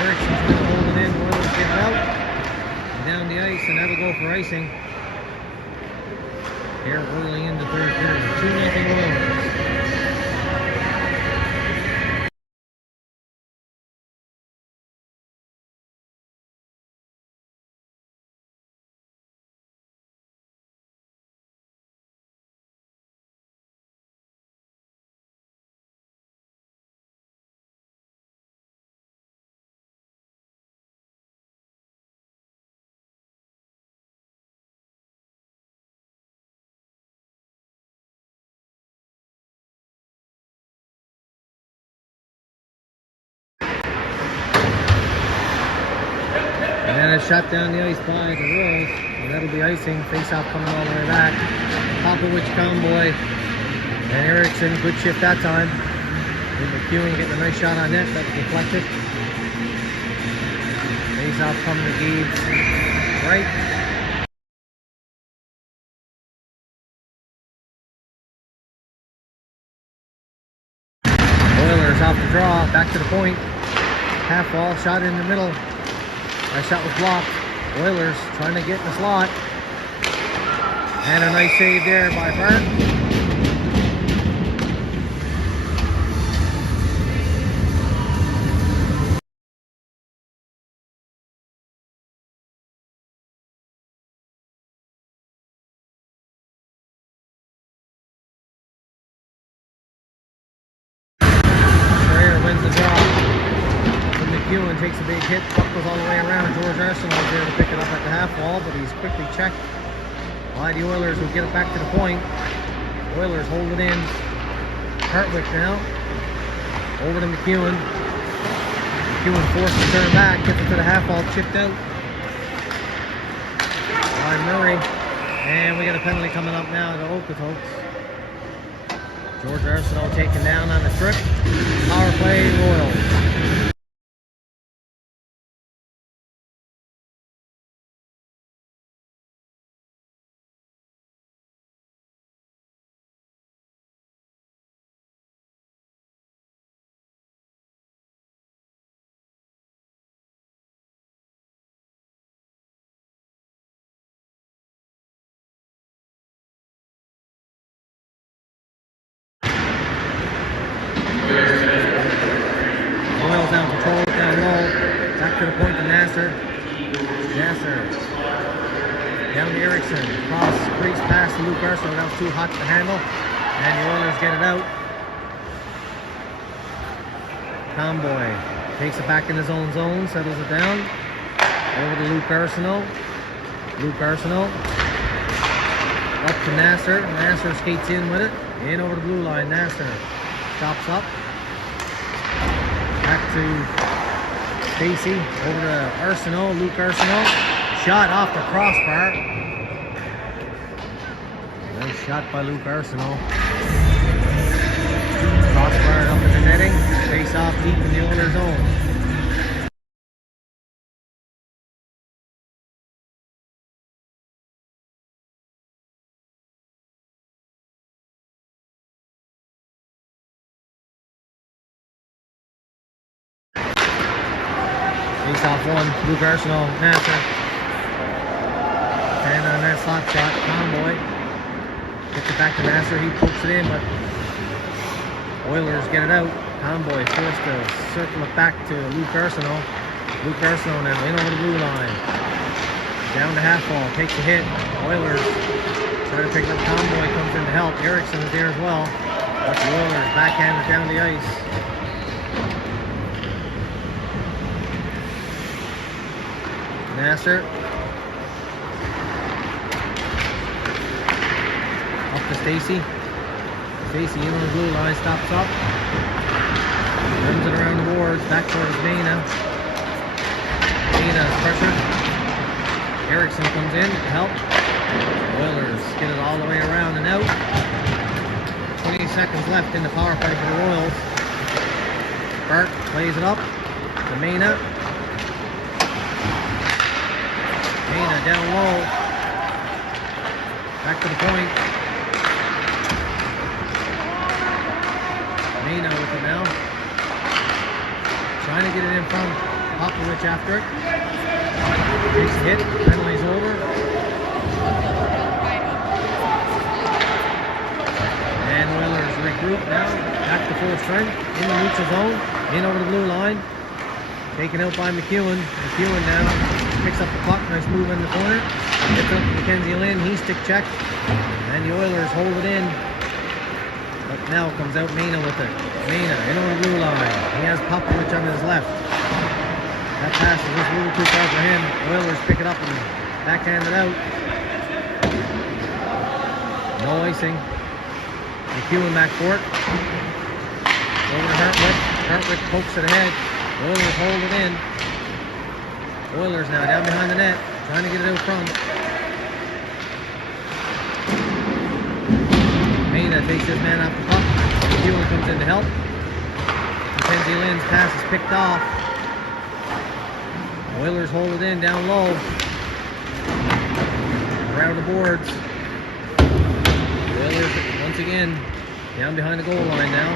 Erickson trying to hold it in. Oilers get it out. And down the ice, and that'll go for icing. Here early in the third period. 2-0 Oilers. And a shot down the ice by the Royals, and that'll be icing. Face-off coming all the way back. Popovich, Conboy, and Erickson. Good shift that time. McEwen getting a nice shot on net. That's deflected. Face-off coming to Gibbs. Right. Oilers off the draw. Back to the point. Half wall. Shot in the middle. That shot was blocked. Oilers trying to get in the slot. And a nice save there by Bart. Schreier wins the draw. McEwen takes a big hit, puck goes all the way around. George Arsenal is there to pick it up at the half wall, but he's quickly checked by the Oilers, who get it back to the point. Oilers hold it in. Hartwick now. Over to McEwen. McEwen forced to turn back, gets it to the half wall, chipped out by Murray. And we got a penalty coming up now to Okotoks. George Arsenal taken down on the trip. Power play, Royals. Royals down control, down low. Back to the point to Nasser. Nasser. Down to Erickson. Cross, crease pass to Luke Arsenal. That was too hot to handle. And the Oilers get it out. Conboy takes it back in his own zone, settles it down. Over to Luke Arsenal. Luke Arsenal. Up to Nasser. Nasser skates in with it. In over the blue line. Nasser chops up. Back to Stacy. Over to Arsenal. Luke Arsenal. Shot off the crossbar. Nice shot by Luke Arsenal. Crossbar up in the netting. Face off deep in the Oilers zone. Face off one, Luke Arsenal, Nasser. And on that slot shot, Conboy gets it back to Nasser. He pokes it in, but Oilers get it out. Conboy forced to circle it back to Luke Arsenal. Luke Arsenal now in over the blue line. Down to half wall, takes a hit. Oilers try to pick up. Conboy comes in to help. Erickson is there as well. But the Oilers backhand it down the ice. Nasser. Up to Stacy. Stacy in on the blue line, stops up. Runs it around the boards, back towards Mena. Mena's pressured. Erickson comes in to help. Oilers get it all the way around and out. 20 seconds left in the power play for the Royals. Bart plays it up to Mena. Mena down low. Back to the point. Mena with it now. trying to get it in from Popovich after it. Takes a hit, penalty's over. And Oilers regroup now, back to full strength, in the neutral zone, in over the blue line. Taken out by McEwen. McEwen now picks up the puck, nice move in the corner. Gets up to Mackenzie Lynn, he stick check. And the Oilers hold it in. But now comes out Mena with it. Mena in over the blue line. He has Popovich on his left. That pass is just a little too far for him. Oilers pick it up and backhand it out. No icing. McEwen back for it. Over to Hartwick. Hartwick pokes it ahead. Oilers hold it in. Oilers now down behind the net, trying to get it out front. Mena takes his man off the puck. McEwen comes in to help. Mackenzie Lynn's pass is picked off. Oilers hold it in down low. Around the boards. Oilers once again down behind the goal line now.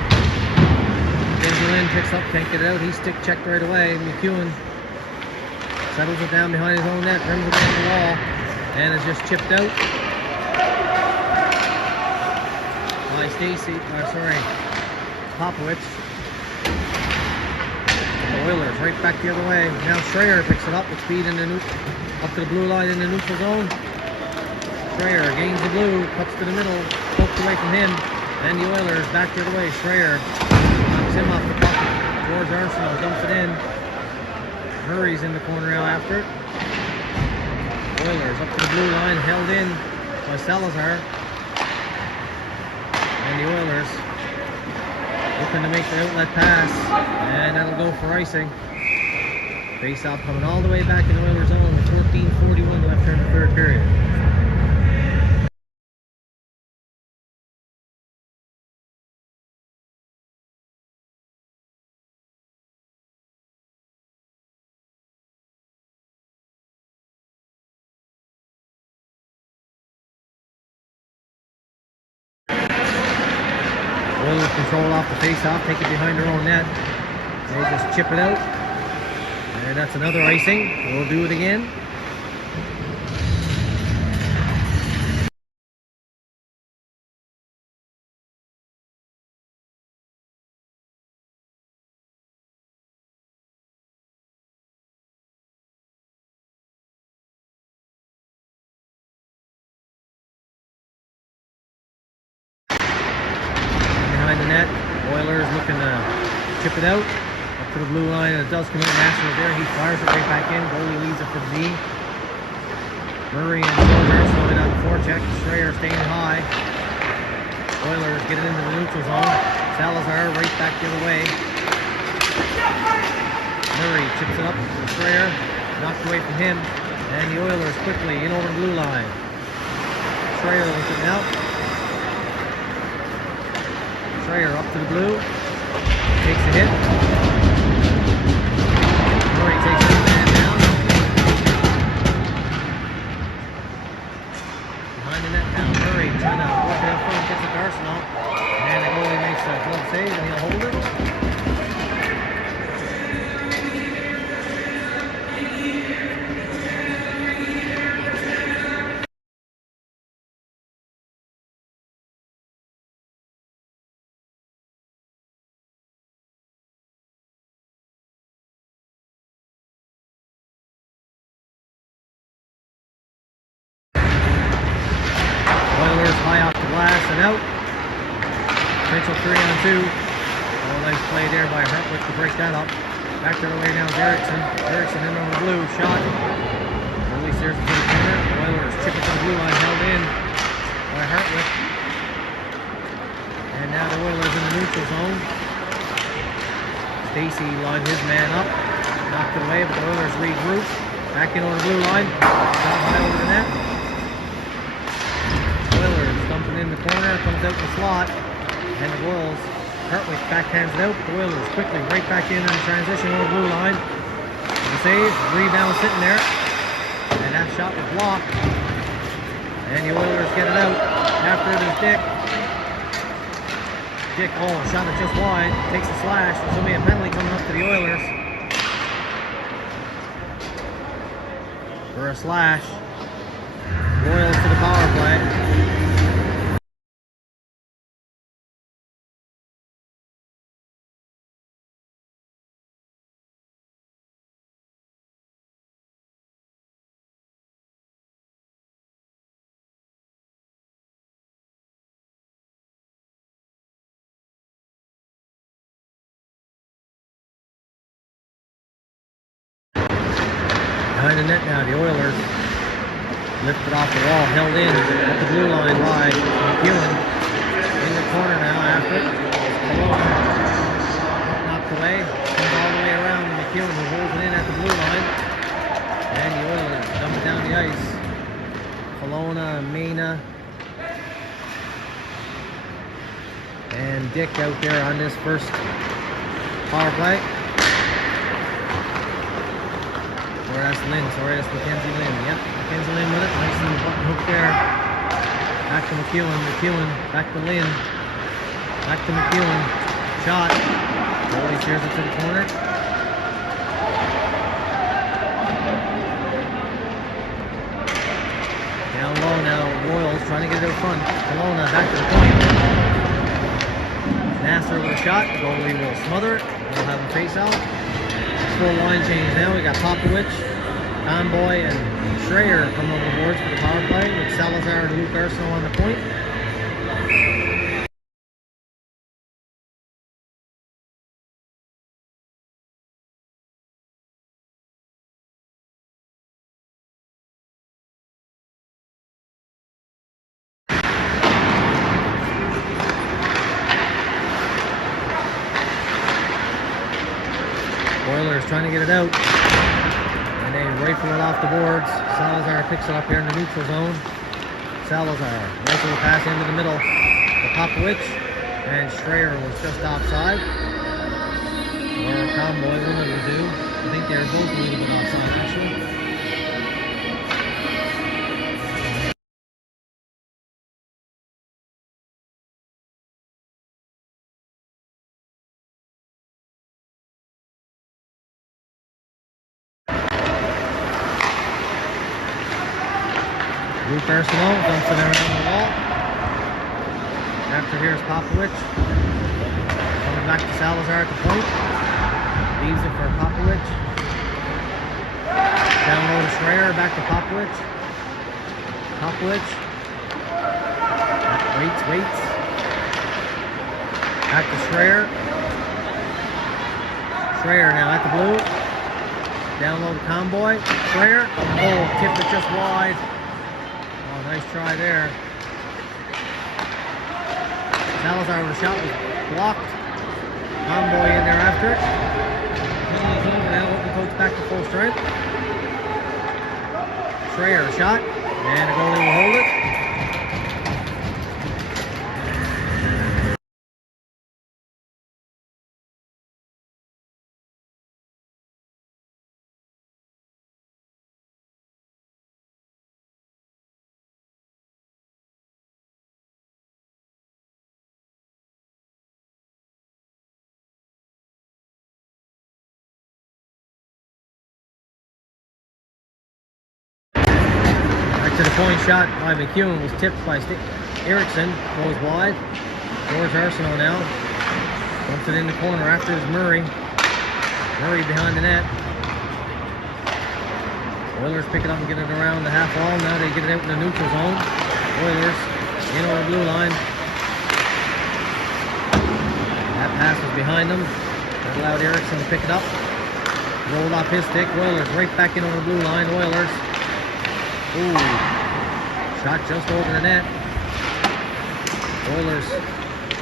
Mackenzie Lynn picks up, can't get it out. He stick checked right away. McEwen settles it down behind his own net, brings it down the wall, and is just chipped out by Popovich. The Oilers right back the other way. Now Schreier picks it up with speed in the up to the blue line in the neutral zone. Schreier gains the blue, cuts to the middle, pokes away from him, and the Oilers back the other way. Schreier knocks him off the puck. George Arsenal dumps it in. Murray's in the corner now after it. Oilers up to the blue line, held in by Salazar. And the Oilers looking to make the outlet pass, and that'll go for icing. Face-off coming all the way back in the Oilers zone with 14:41 left here in the third period. Oilers control off the face-off, take it behind their own net. They just chip it out. And that's another icing. We'll do it again. Behind the net, Oilers looking to chip it out. Up to the blue line, and it does come out naturally there. He fires it right back in. Goalie leaves it for D. Murray and Silver slowing on the forecheck. Schreier staying high. Oilers get it into the neutral zone. Salazar right back the other way. Murray chips it up to Schreier. Knocked away from him. And the Oilers quickly in over the blue line. Schreier with it now. Schreier up to the blue. Takes a hit. Murray takes his man down. Behind the net now. Murray trying to work it up front, gets it to Arsenal. And the goalie makes a glove save, and he'll hold it. Oilers high off the glass and out. Potential 3-on-2. Oh, nice play there by Hartwick to break that up. Back the other way now is Erickson. Erickson in on the blue. Shot. Release there to the corner. Oilers chip it to the blue line. Held in by Hartwick. And now the Oilers in the neutral zone. Stacey lined his man up. Knocked it away, but the Oilers regroup. Back in on the blue line. Shot high over the net. Oilers dumping in the corner, comes out the slot, and the Royals, Hartwick backhands it out. The Oilers quickly right back in on transition over the blue line. The save, rebound sitting there, and that shot was blocked. And the Oilers get it out. After it is Dick. Dick, shot it just wide, takes a slash. There's going to be a penalty coming up to the Oilers. for a slash. Royals to the power play. Behind the net now, the Oilers lifted off the wall, held in at the blue line by McEwen. In the corner now after it. Malone knocked away, comes all the way around to McEwen, who holds it in at the blue line. And the Oilers dump it down the ice. Kelowna, Mena, and Dick out there on this first power play. Or that's Lynn, sorry, that's Mackenzie Lynn. Yep, Mackenzie Lynn with it. Nice little button hook there. Back to McEwen, back to Lynn. Back to McEwen. Shot. Goalie steers it to the corner. Down low now, Royals trying to get it out front. Kelowna back to the point. Nasser with a shot. The goalie will smother it. We'll have a face out. Full line change now. We got Popovich, Conboy, and Schreier coming over the boards for the power play with Salazar and Luke Arsenault on the point. Oilers trying to get it out, and they rifle it off the boards. Salazar picks it up here in the neutral zone. Salazar rifle the pass into the middle to Popovich, and Schreier was just offside. Or Conboy, one of the two. I think they're both a little bit offside actually. Luke Arsenault dumps it around the wall. After here's Popovich. Coming back to Salazar at the point. Leaves it for Popovich. Down low to Schreier, back to Popovich. Popovich. Waits. Back to Schreier. Schreier now at the blue. Down low to Conboy. Schreier. Oh, tipped it just wide. Nice try there. Salazar with a shot was blocked. Conboy in there after it. Penalty's over now. Open coach back to full strength. Schreier shot. And the goalie will hold it. To the point shot by McEwen was tipped by Eriksson, goes wide. Towards Arsenault now. Dumps it in the corner after is Murray. Murray behind the net. Oilers pick it up and get it around the half wall. Now they get it out in the neutral zone. Oilers in on the blue line. That pass was behind them. That allowed Eriksson to pick it up. Rolled off his stick. Oilers right back in on the blue line. Oilers. Ooh, shot just over the net. Oilers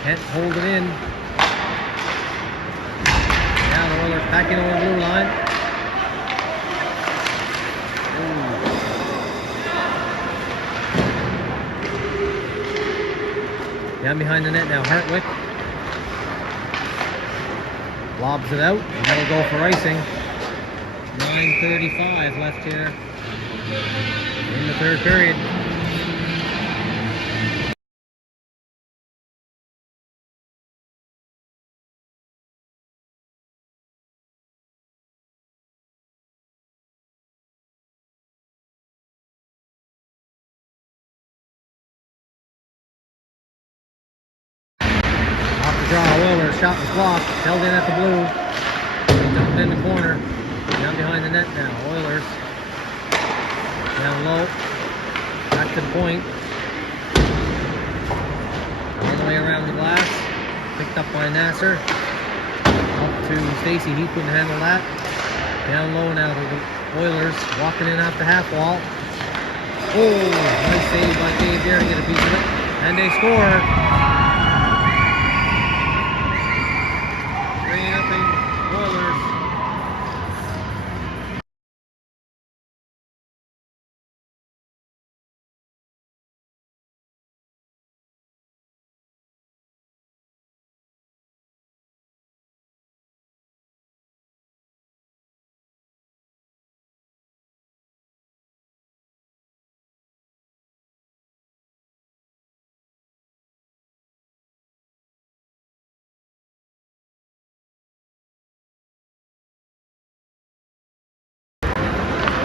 can't hold it in. Now the Oilers back in on the blue line. Ooh. Down behind the net now, Hartwick. Lobs it out, and that'll go for icing. 9:35 left here in the third period. Oilers shot was blocked, held in at the blue. He dumped in the corner. Down behind the net now. Oilers down low. Back to the point. All the way around the glass. Picked up by Nasser. Up to Stacy. He couldn't handle that. Down low now to the Oilers. Walking in off the half wall. Oh, nice save by Dave there to get a piece of it. And they score. 3-0 Oilers.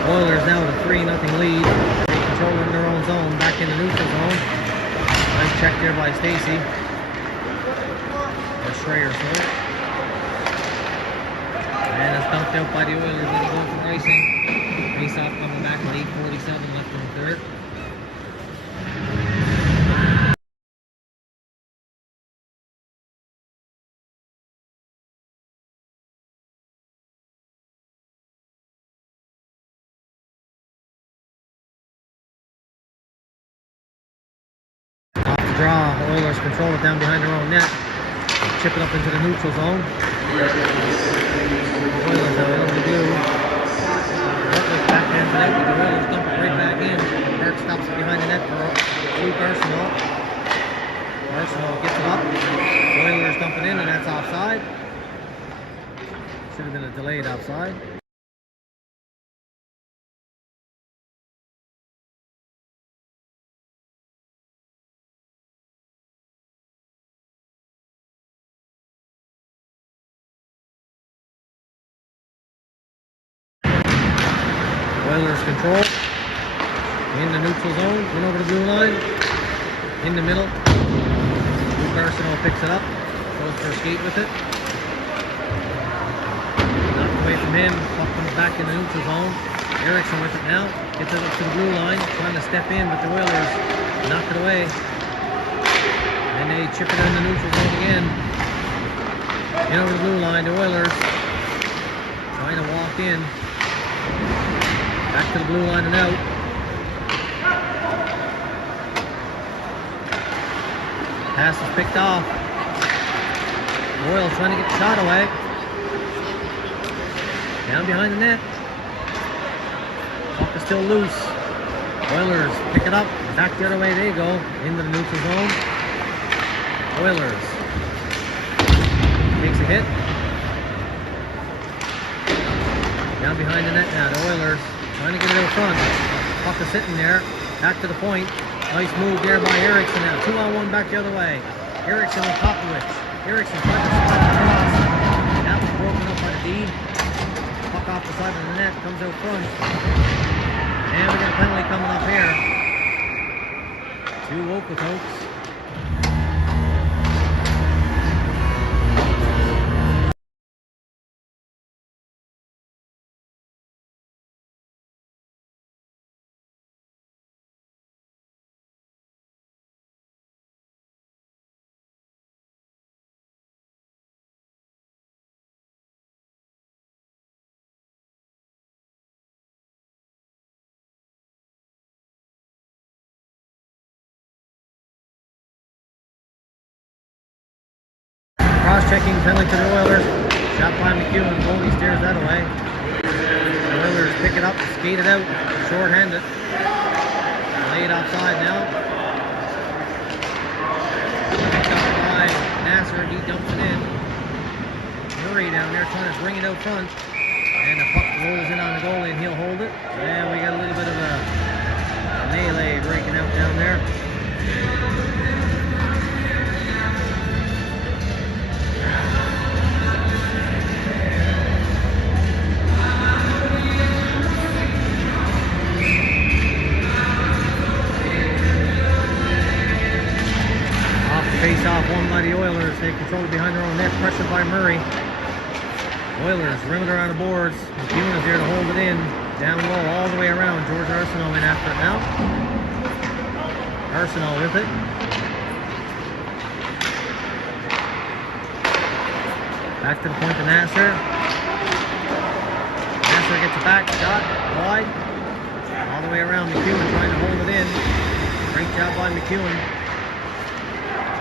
Oilers now with a 3-0 lead. They control in their own zone, back in the neutral zone. Nice check there by Stacy. Or Schreier, sorry. And it's dumped out by the Oilers. Let it go for icing. Face off coming back with 8:47 left in the third. Draw. Oilers control it down behind their own net. Chip it up into the neutral zone. Oilers now what to do. Butler's backhand out, but the Oilers dump it right back in. Burke stops it behind the net for Luke Arsenal. Arsenal gets it up. Oilers dump it in, and that's offside. Should have been a delayed offside. Oilers control. In the neutral zone. Went over the blue line. In the middle. Luke Arsenal picks it up. Goes for a skate with it. Knocked away from him. Puck comes back in the neutral zone. Erickson with it now. Gets it up to the blue line. Trying to step in, but the Oilers knock it away. And they chip it in the neutral zone again. In over the blue line. The Oilers trying to walk in. Back to the blue line and out. Pass is picked off. Royal trying to get the shot away. Down behind the net. Puck is still loose. Oilers pick it up. Back the other way they go. Into the neutral zone. Oilers. Takes a hit. Down behind the net now. The Oilers trying to get it out front. Puck is sitting there. Back to the point. Nice move there by Erickson now. 2-on-1 back the other way. Erickson with Popovich. Erickson trying to slide across. That was broken up by the D. Puck off the side of the net. Comes out front. And we got a penalty coming up here. 2 Okotoks. Cross-checking penalty to the Oilers. Shot by McEwen. Goalie steers that away. The Oilers pick it up, skate it out, short-handed. Laid offside now. Picked up by Nasser. He dumps it in. Murray down there trying to bring it out front. And the puck rolls in on the goalie and he'll hold it. And we got a little bit of a melee breaking out down there. Face off won by the Oilers. They control it behind their own net. Pressured by Murray. Oilers rim it around the boards. McEwen is there to hold it in. Down low all the way around. George Arsenault in after it now. Arsenault with it. Back to the point to Nasser. Nasser gets it back. Shot. Wide. All the way around. McEwen trying to hold it in. Great job by McEwen.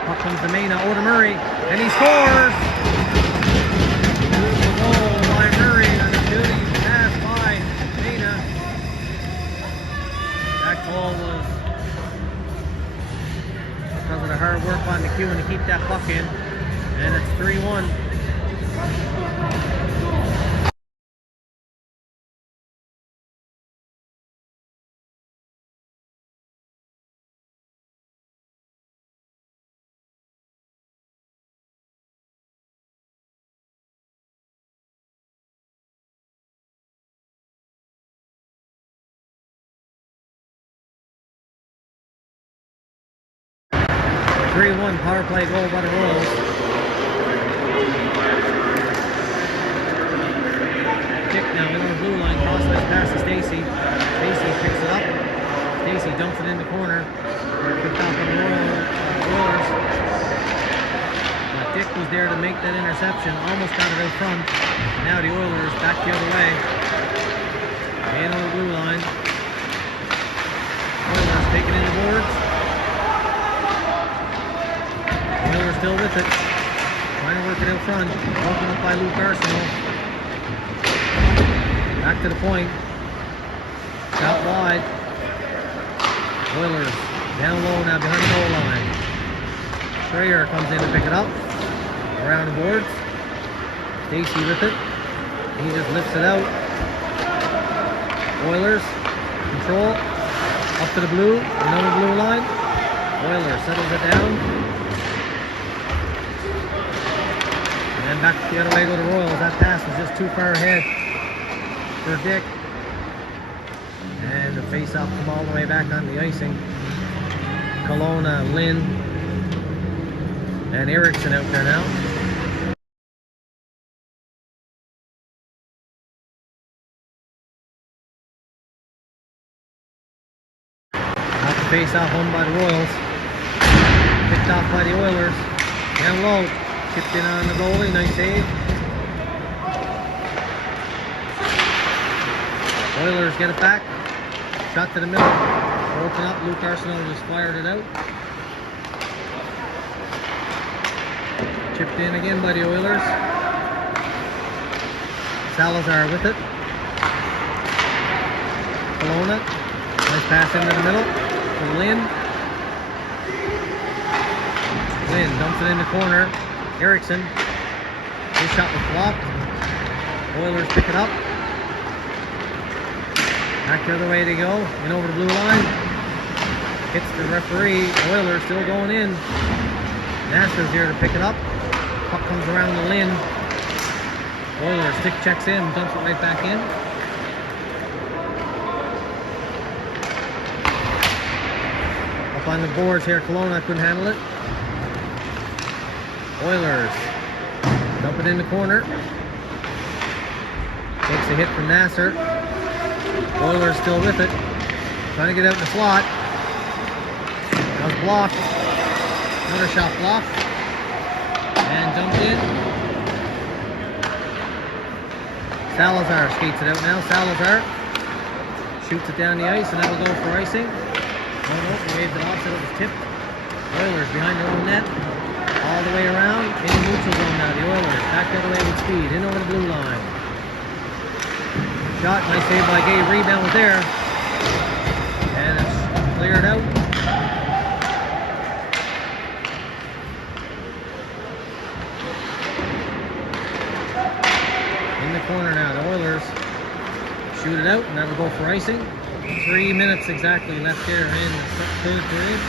Puck comes to Mena. Over to Murray. And he scores! Beautiful goal by Murray on the shooting pass by Mena. That goal was because of the hard work by McEwen to keep that puck in. And it's 3-1. Power play goal by the Royals. Kick now in on the blue line, crossface pass to Stacey. Stacey picks it up. Stacey dumps it in the corner. Picked out from the Oilers. Dick was there to make that interception. Almost got it out front. Now the Oilers back the other way. In on the blue line. Oilers taking in the boards. Oilers still with it. Trying to work it out front. Broken up by Luke Arsenault. Back to the point. Shot wide. Oilers down low now behind the goal line. Schreier comes in to pick it up. Around the boards. Stacey with it. He just lifts it out. Oilers control. Up to the blue. Another blue line. Oilers settles it down. And back the other way go the Royals. That pass was just too far ahead for Dick. And the face-off come all the way back on the icing. Kelowna, Lynn, and Erickson out there now. Out the face-off won by the Royals. Picked off by the Oilers. Down low. Tipped in on the goalie, nice save. Oilers get it back. Shot to the middle. Broken up. Luke Arsenault just fired it out. Chipped in again by the Oilers. Salazar with it. Kelowna. Nice pass into the middle. To Lynn. Lynn dumps it in the corner. Erickson. His shot was blocked. Oilers pick it up. Back the other way they go. In over the blue line. Hits the referee. Oilers still going in. Nasser's here to pick it up. Puck comes around the Lynn. Oilers stick checks in. Dumps it right back in. Up on the boards here. Kelowna couldn't handle it. Oilers dump it in the corner. Takes a hit from Nasser. Oilers still with it. Trying to get out in the slot. That was blocked. Another shot blocked. And dumped in. Salazar skates it out now. Salazar shoots it down the ice, and that'll go for icing. Oh no, waved it off, said it was tipped. Oilers behind their own net. All the way around, in the neutral zone now, the Oilers, back the other way with speed, in over the blue line. Shot, nice save by Gabe, rebound was there. And it's cleared out. In the corner now, the Oilers shoot it out, and that'll go for icing. 3 minutes exactly left here in the third period.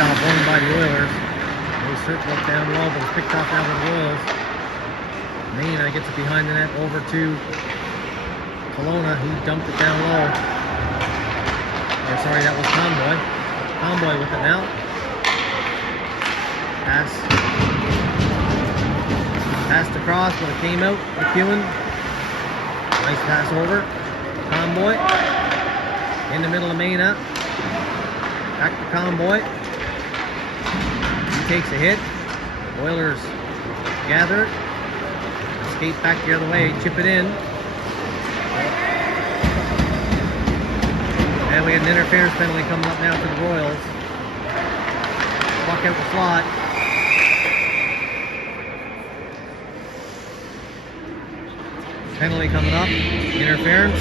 face-off won by the Oilers. They circle it down low, but it's picked off now by the Royals. Maina gets it behind the net over to Kelowna, who dumped it down low. Or sorry, that was Conboy. Conboy with it now. Passed across, but it came out. McEwen. Nice pass over. Conboy. In the middle of Maina. Back to Conboy. He takes a hit. Oilers gather. Skate back the other way. Chip it in. And we had an interference penalty coming up now for the Royals. Puck out the slot. Penalty coming up. Interference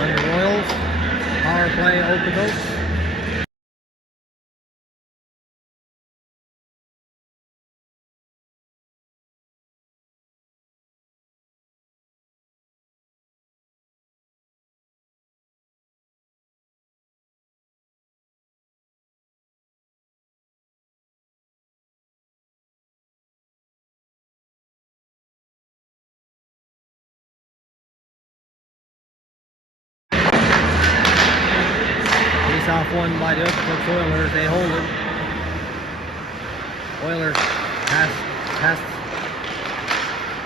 on the Royals. Power play, Okotoks. Off one by the Okotoks Oilers. They hold it. Oilers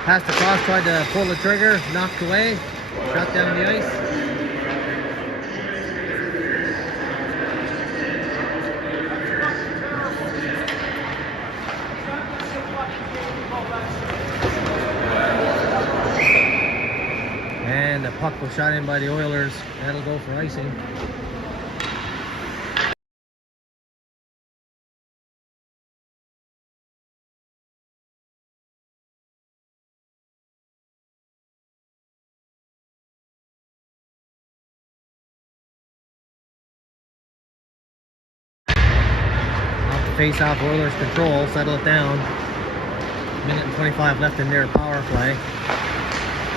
passed across, tried to pull the trigger, knocked away, shot down the ice. And the puck was shot in by the Oilers. That'll go for icing. Face-off, Oilers control, settle it down. Minute and 25 left in their power play.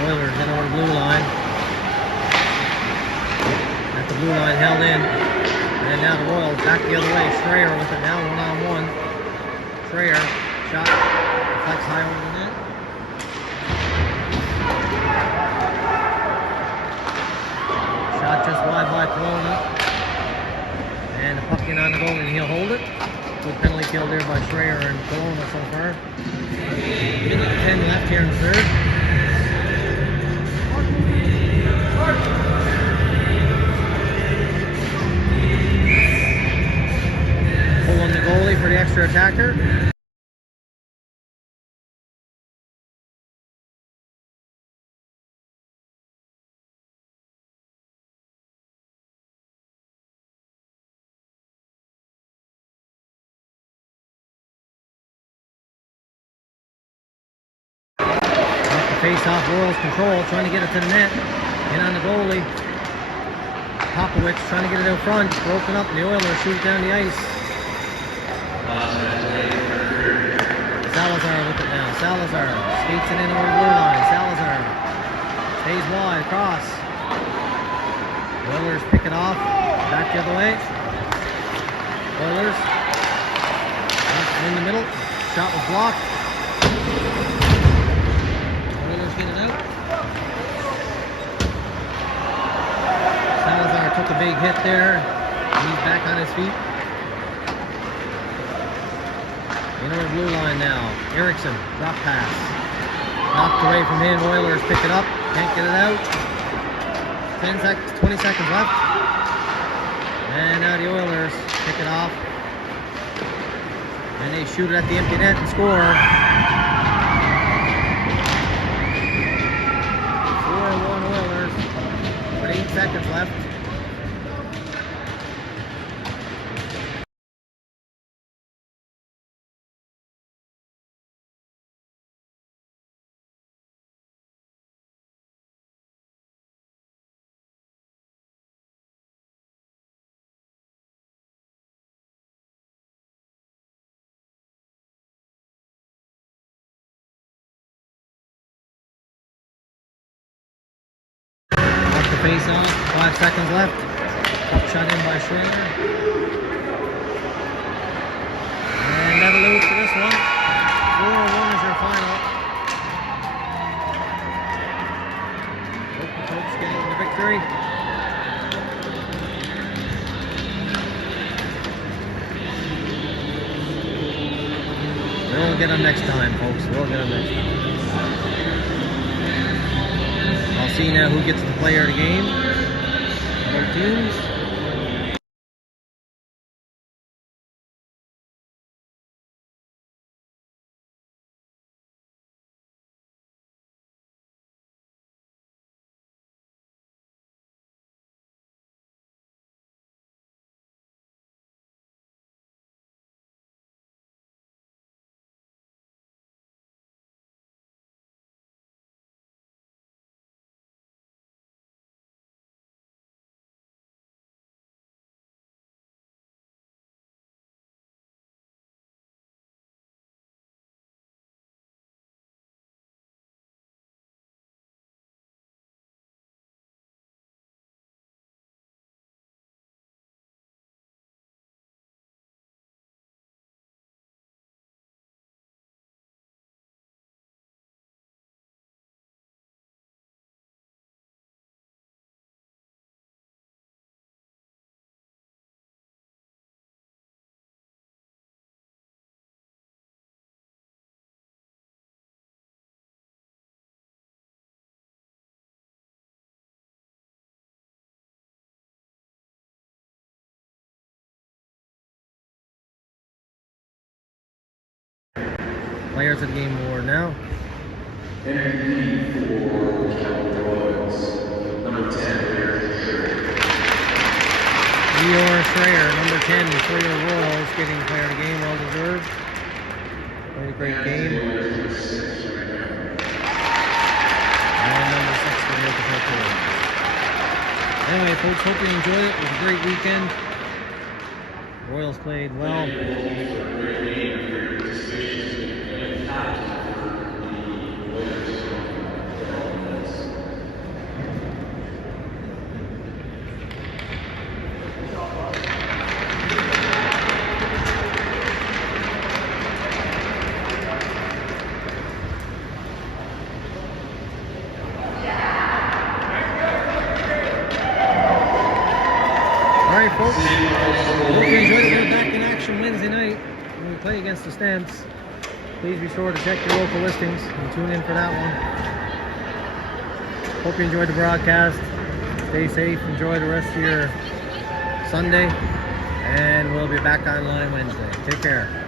Oilers in over the blue line. At the blue line, held in. And now the Royals back the other way. Schreier with it now, one-on-one. Schreier, shot, deflects high over the net. Shot just wide by Kelowna. And the puck in on the goal, and he'll hold it. Good penalty kill there by Schreier and Kelowna so far. Minute 10 left here in the third. Pulling the goalie for the extra attacker. Face-off, Royals control, trying to get it to the net. In on the goalie. Popovich trying to get it out front. Broken up, and the Oilers shoot it down the ice. Salazar with it now. Salazar skates it in over the blue line. Salazar stays wide, across. Oilers pick it off. Back the other way. Oilers. In the middle. Shot was blocked. Get it out. Salazar took a big hit there. He's back on his feet. In over the blue line now. Eriksson, drop pass. Knocked away from him. Oilers pick it up. Can't get it out. 20 seconds left. And now the Oilers pick it off. And they shoot it at the empty net and score. 4-1 Oilers with 8 seconds left. Face off, 5 seconds left. Puck shot in by Schreier. And that'll lose for this one. 4-1 is your final. Okotoks getting the victory. We'll get them next time, folks. We'll get them next time. I'll see now who gets the player of the game. Both teams. Players of the game award now. MVP for Calvin Royals, number 10, Leor Schreier, number 10 for your Royals, getting player of the game, well deserved. Played a great game. And number 6 for the Okotoks Royals. Anyway, folks, hope you enjoyed it. It was a great weekend. Royals played well. Alright, folks, hope you enjoyed it. We're back in action Wednesday night when we play against the Stamps. Please be sure to check your local listings and tune in for that one. Hope you enjoyed the broadcast. Stay safe, enjoy the rest of your Sunday, and we'll be back online Wednesday. Take care.